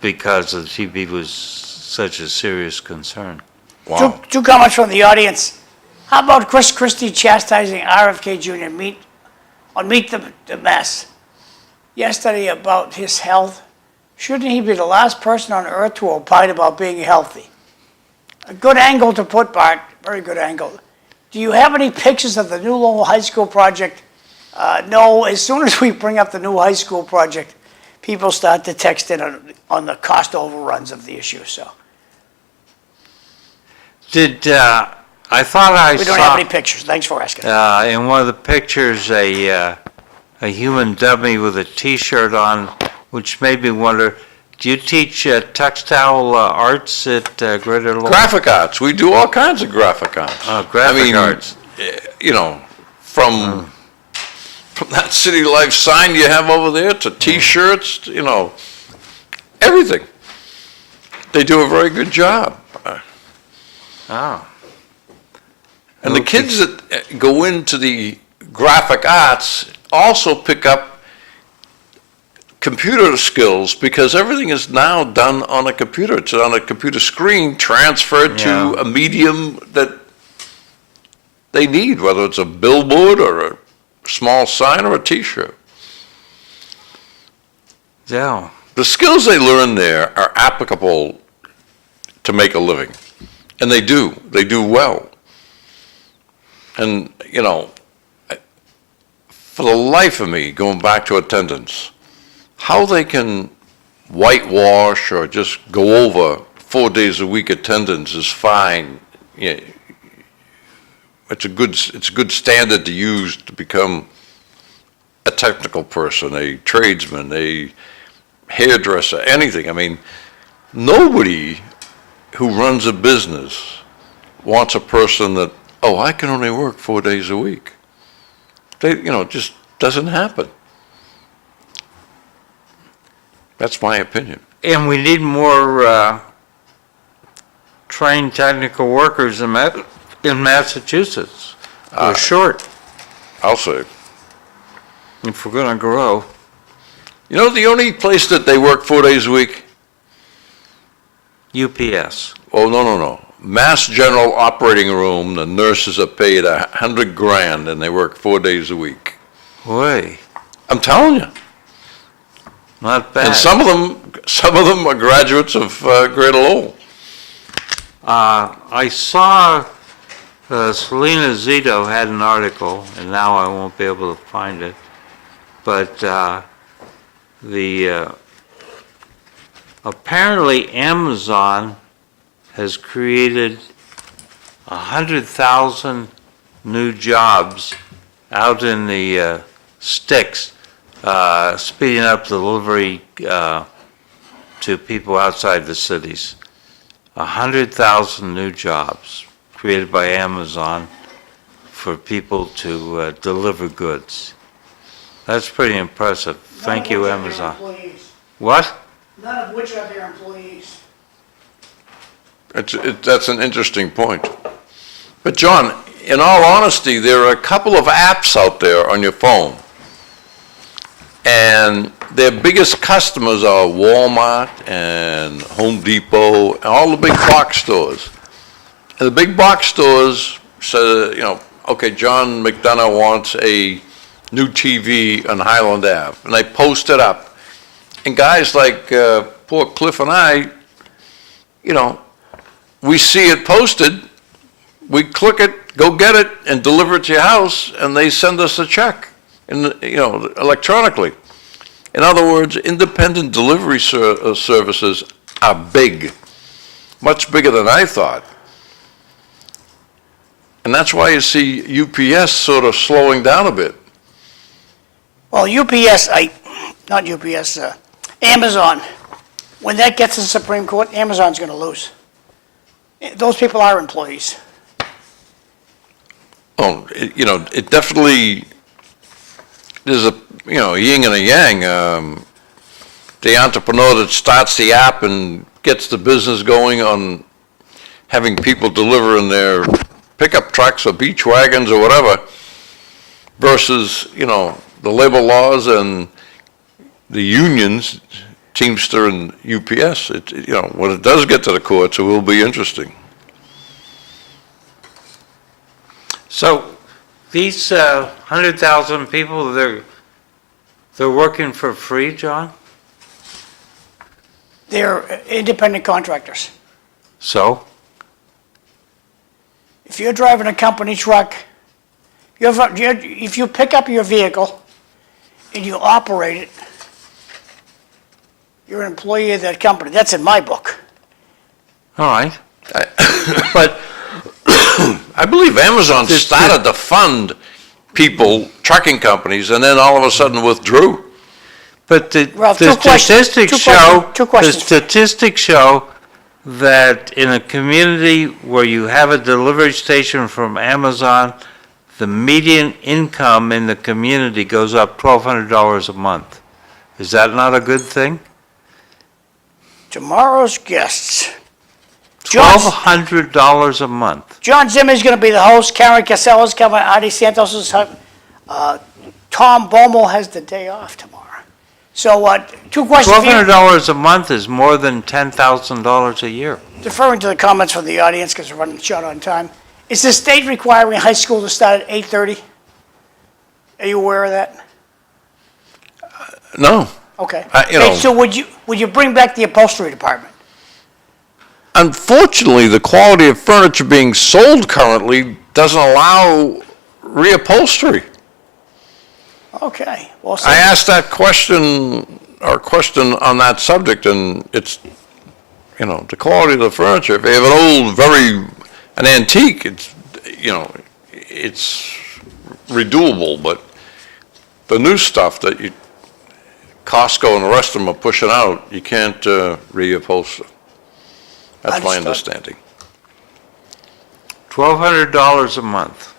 because the TB was such a serious concern. Wow. Two comments from the audience. How about Chris Christie chastising RFK Jr. on Meet the Mess yesterday about his health? Shouldn't he be the last person on earth to opine about being healthy? A good angle to put, Bart, very good angle. Do you have any pictures of the new Lowell High School project? No, as soon as we bring up the new high school project, people start to text in on the cost overruns of the issue, so. I thought I We don't have any saw pictures, thanks for asking. in one of the pictures a human dummy with a T-shirt on, which made me wonder, do you teach textile arts at Greater Lowell? Graphic arts. We do all kinds of graphic arts. Graphic arts. From that city life sign you have over there to T-shirts, everything. They do a very good job. Oh. And the kids that go into the graphic arts also pick up computer skills because everything is now done on a computer. It's on a computer screen transferred to Yeah. a medium that they need, whether it's a billboard or a small sign or a T-shirt. Yeah. The skills they learn there are applicable to make a living. And they do well. And, for the life of me, going back to attendance, how they can whitewash or just go over 4 days a week attendance is fine. Yeah, it's a good standard to use to become a technical person, a tradesman, a hairdresser, anything. I mean, nobody who runs a business wants a person that, I can only work 4 days a week. It just doesn't happen. That's my opinion. And we need more trained technical workers in Massachusetts. We're short I'll say. if we're going to grow. The only place that they work 4 days a week? UPS. Oh, no. Mass General Operating Room, the nurses are paid $100,000 and they work 4 days a week. Boy, I'm telling you. not bad. And some of them are graduates of Greater Lowell. I saw Selena Zito had an article, and now I won't be able to find it, but apparently Amazon has created 100,000 new jobs out in the sticks, speeding up delivery to people outside the cities. 100,000 new jobs created by Amazon for people to deliver goods. That's pretty impressive. Thank you, Amazon. What? None of which are their employees. That's an interesting point. But John, in all honesty, there are a couple of apps out there on your phone. And their biggest customers are Walmart and Home Depot and all the big box stores. And the big box stores say, okay, John McDonough wants a new TV on Highland Ave. And they post it up. And guys like poor Cliff and I, we see it posted, we click it, go get it, and deliver it to your house, and they send us a check, electronically. In other words, independent delivery services are big, much bigger than I thought. And that's why you see UPS sort of slowing down a bit. Well, not UPS, Amazon, when that gets to the Supreme Court, Amazon's going to lose. Those people are employees. Oh, it definitely, there's a, yin and a yang. The entrepreneur that starts the app and gets the business going on having people deliver in their pickup trucks or beach wagons or whatever, versus, the labor laws and the unions, Teamster and UPS. When it does get to the courts, it will be interesting. So these 100,000 people, they're working for free, John? They're independent contractors. So? If you're driving a company truck, if you pick up your vehicle and you operate it, you're an employee of that company. That's in my book. All right. But I believe Amazon started to fund people, trucking companies, and then all of a sudden withdrew. But the Two questions. statistics show that in a community where you have a delivery station from Amazon, the median income in the community goes up $1,200 a month. Is that not a good thing? Tomorrow's guests. $1,200 a month. John Zimmer's going to be the host. Karen Casella's coming. Artie Santos is Tom Bomo has the day off tomorrow. So, two questions. $1,200 a month is more than $10,000 a year. Deferring to the comments from the audience because we're running short on time. Is the state requiring high school to start at 8:30? Are you aware of that? No. Okay. So would you bring back the upholstery department? Unfortunately, the quality of furniture being sold currently doesn't allow reupholstery. Okay. Well, I asked that question on that subject, and it's, the quality of the furniture. If you have an antique, it's redoable, but the new stuff that Costco and the rest of them are pushing out, you can't reupholster. That's my understanding. $1,200 a month,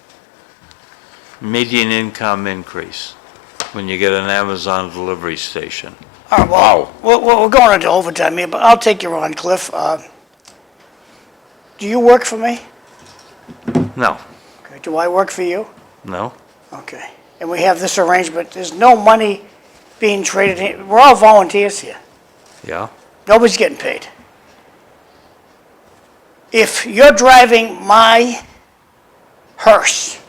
median income increase when you get an Amazon delivery station. All right, well, we're going into overtime here, but I'll take you on, Cliff. Do you work for me? No, Okay. Do I work for you? no. Okay. And we have this arrangement. There's no money being traded in. We're all volunteers here. Yeah. Nobody's getting paid. If you're driving my hearse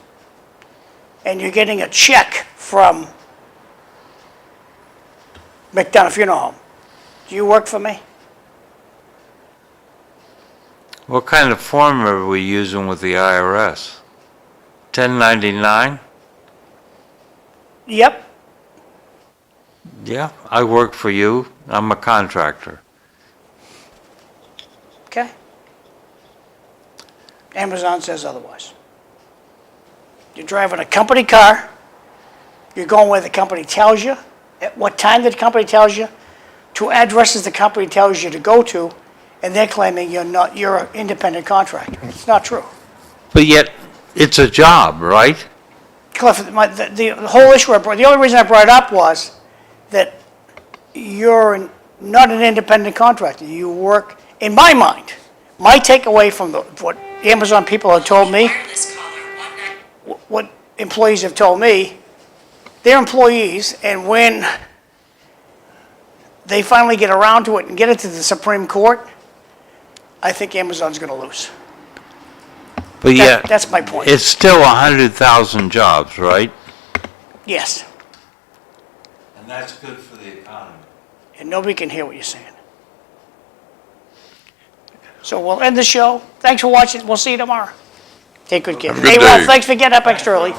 and you're getting a check from McDonough Funeral Home, do you work for me? What kind of form are we using with the IRS? 1099? Yep. Yeah, I work for you. I'm a contractor. Okay. Amazon says otherwise. You're driving a company car. You're going where the company tells you, at what time the company tells you, to addresses the company tells you to go to, and they're claiming you're an independent contractor. It's not true. But yet, it's a job, right? Cliff, the whole issue the only reason I brought it up was that you're not an independent contractor. You work, in my mind, my takeaway from what Amazon people have told me, what employees have told me, they're employees, and when they finally get around to it and get it to the Supreme Court, I think Amazon's going to lose. But yet, That's my point. it's still 100,000 jobs, right? Yes, And that's good for the economy. and nobody can hear what you're saying. So we'll end the show. Thanks for watching. We'll see you tomorrow. Take good care. Have a good Hey, Ralph, day. thanks for getting up extra early.